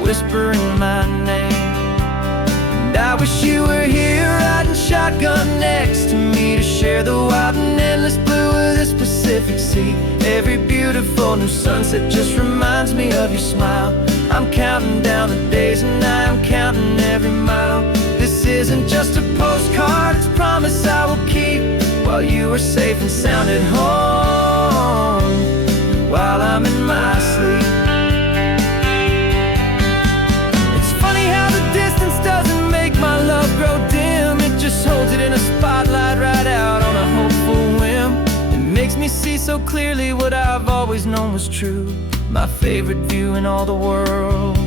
whispering my name. And I wish you were here riding shotgun next to me, to share the wild and endless blue of this Pacific Sea. Every beautiful new sunset just reminds me of your smile. I'm counting down the days and I'm counting every mile. This isn't just a postcard, it's a promise I will keep, while you are safe and sound at home, while I'm in my sleep. It's funny how the distance doesn't make my love grow dim, it just holds it in a spotlight right out on a hopeful whim. It makes me see so clearly what I've always known was true. My favorite view in all the world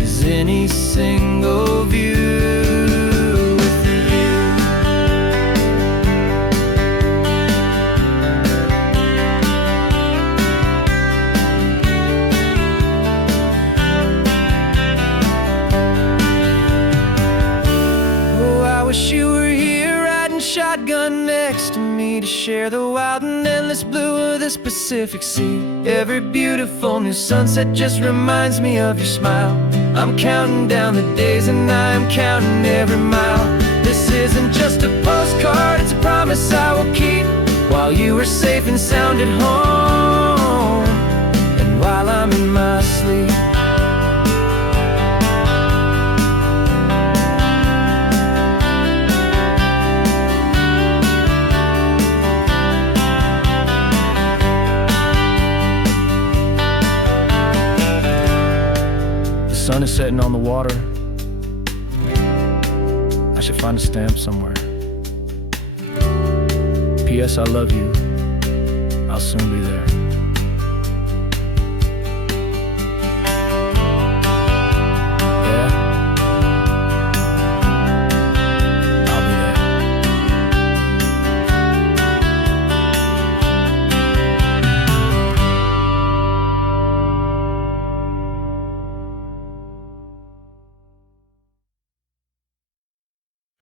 is any single view with you. Oh, I wish you were here riding shotgun next me to share the wild and endless blue of this Pacific Sea. Every beautiful new sunset just reminds me of your smile. I'm counting down the days and I am counting every mile. This isn't just a postcard, it's a promise I will keep. While you are safe and sound at home, and while I'm in my sleep. The sun is setting on the water. I should find a stamp somewhere. P.S. I love you. I'll soon be there.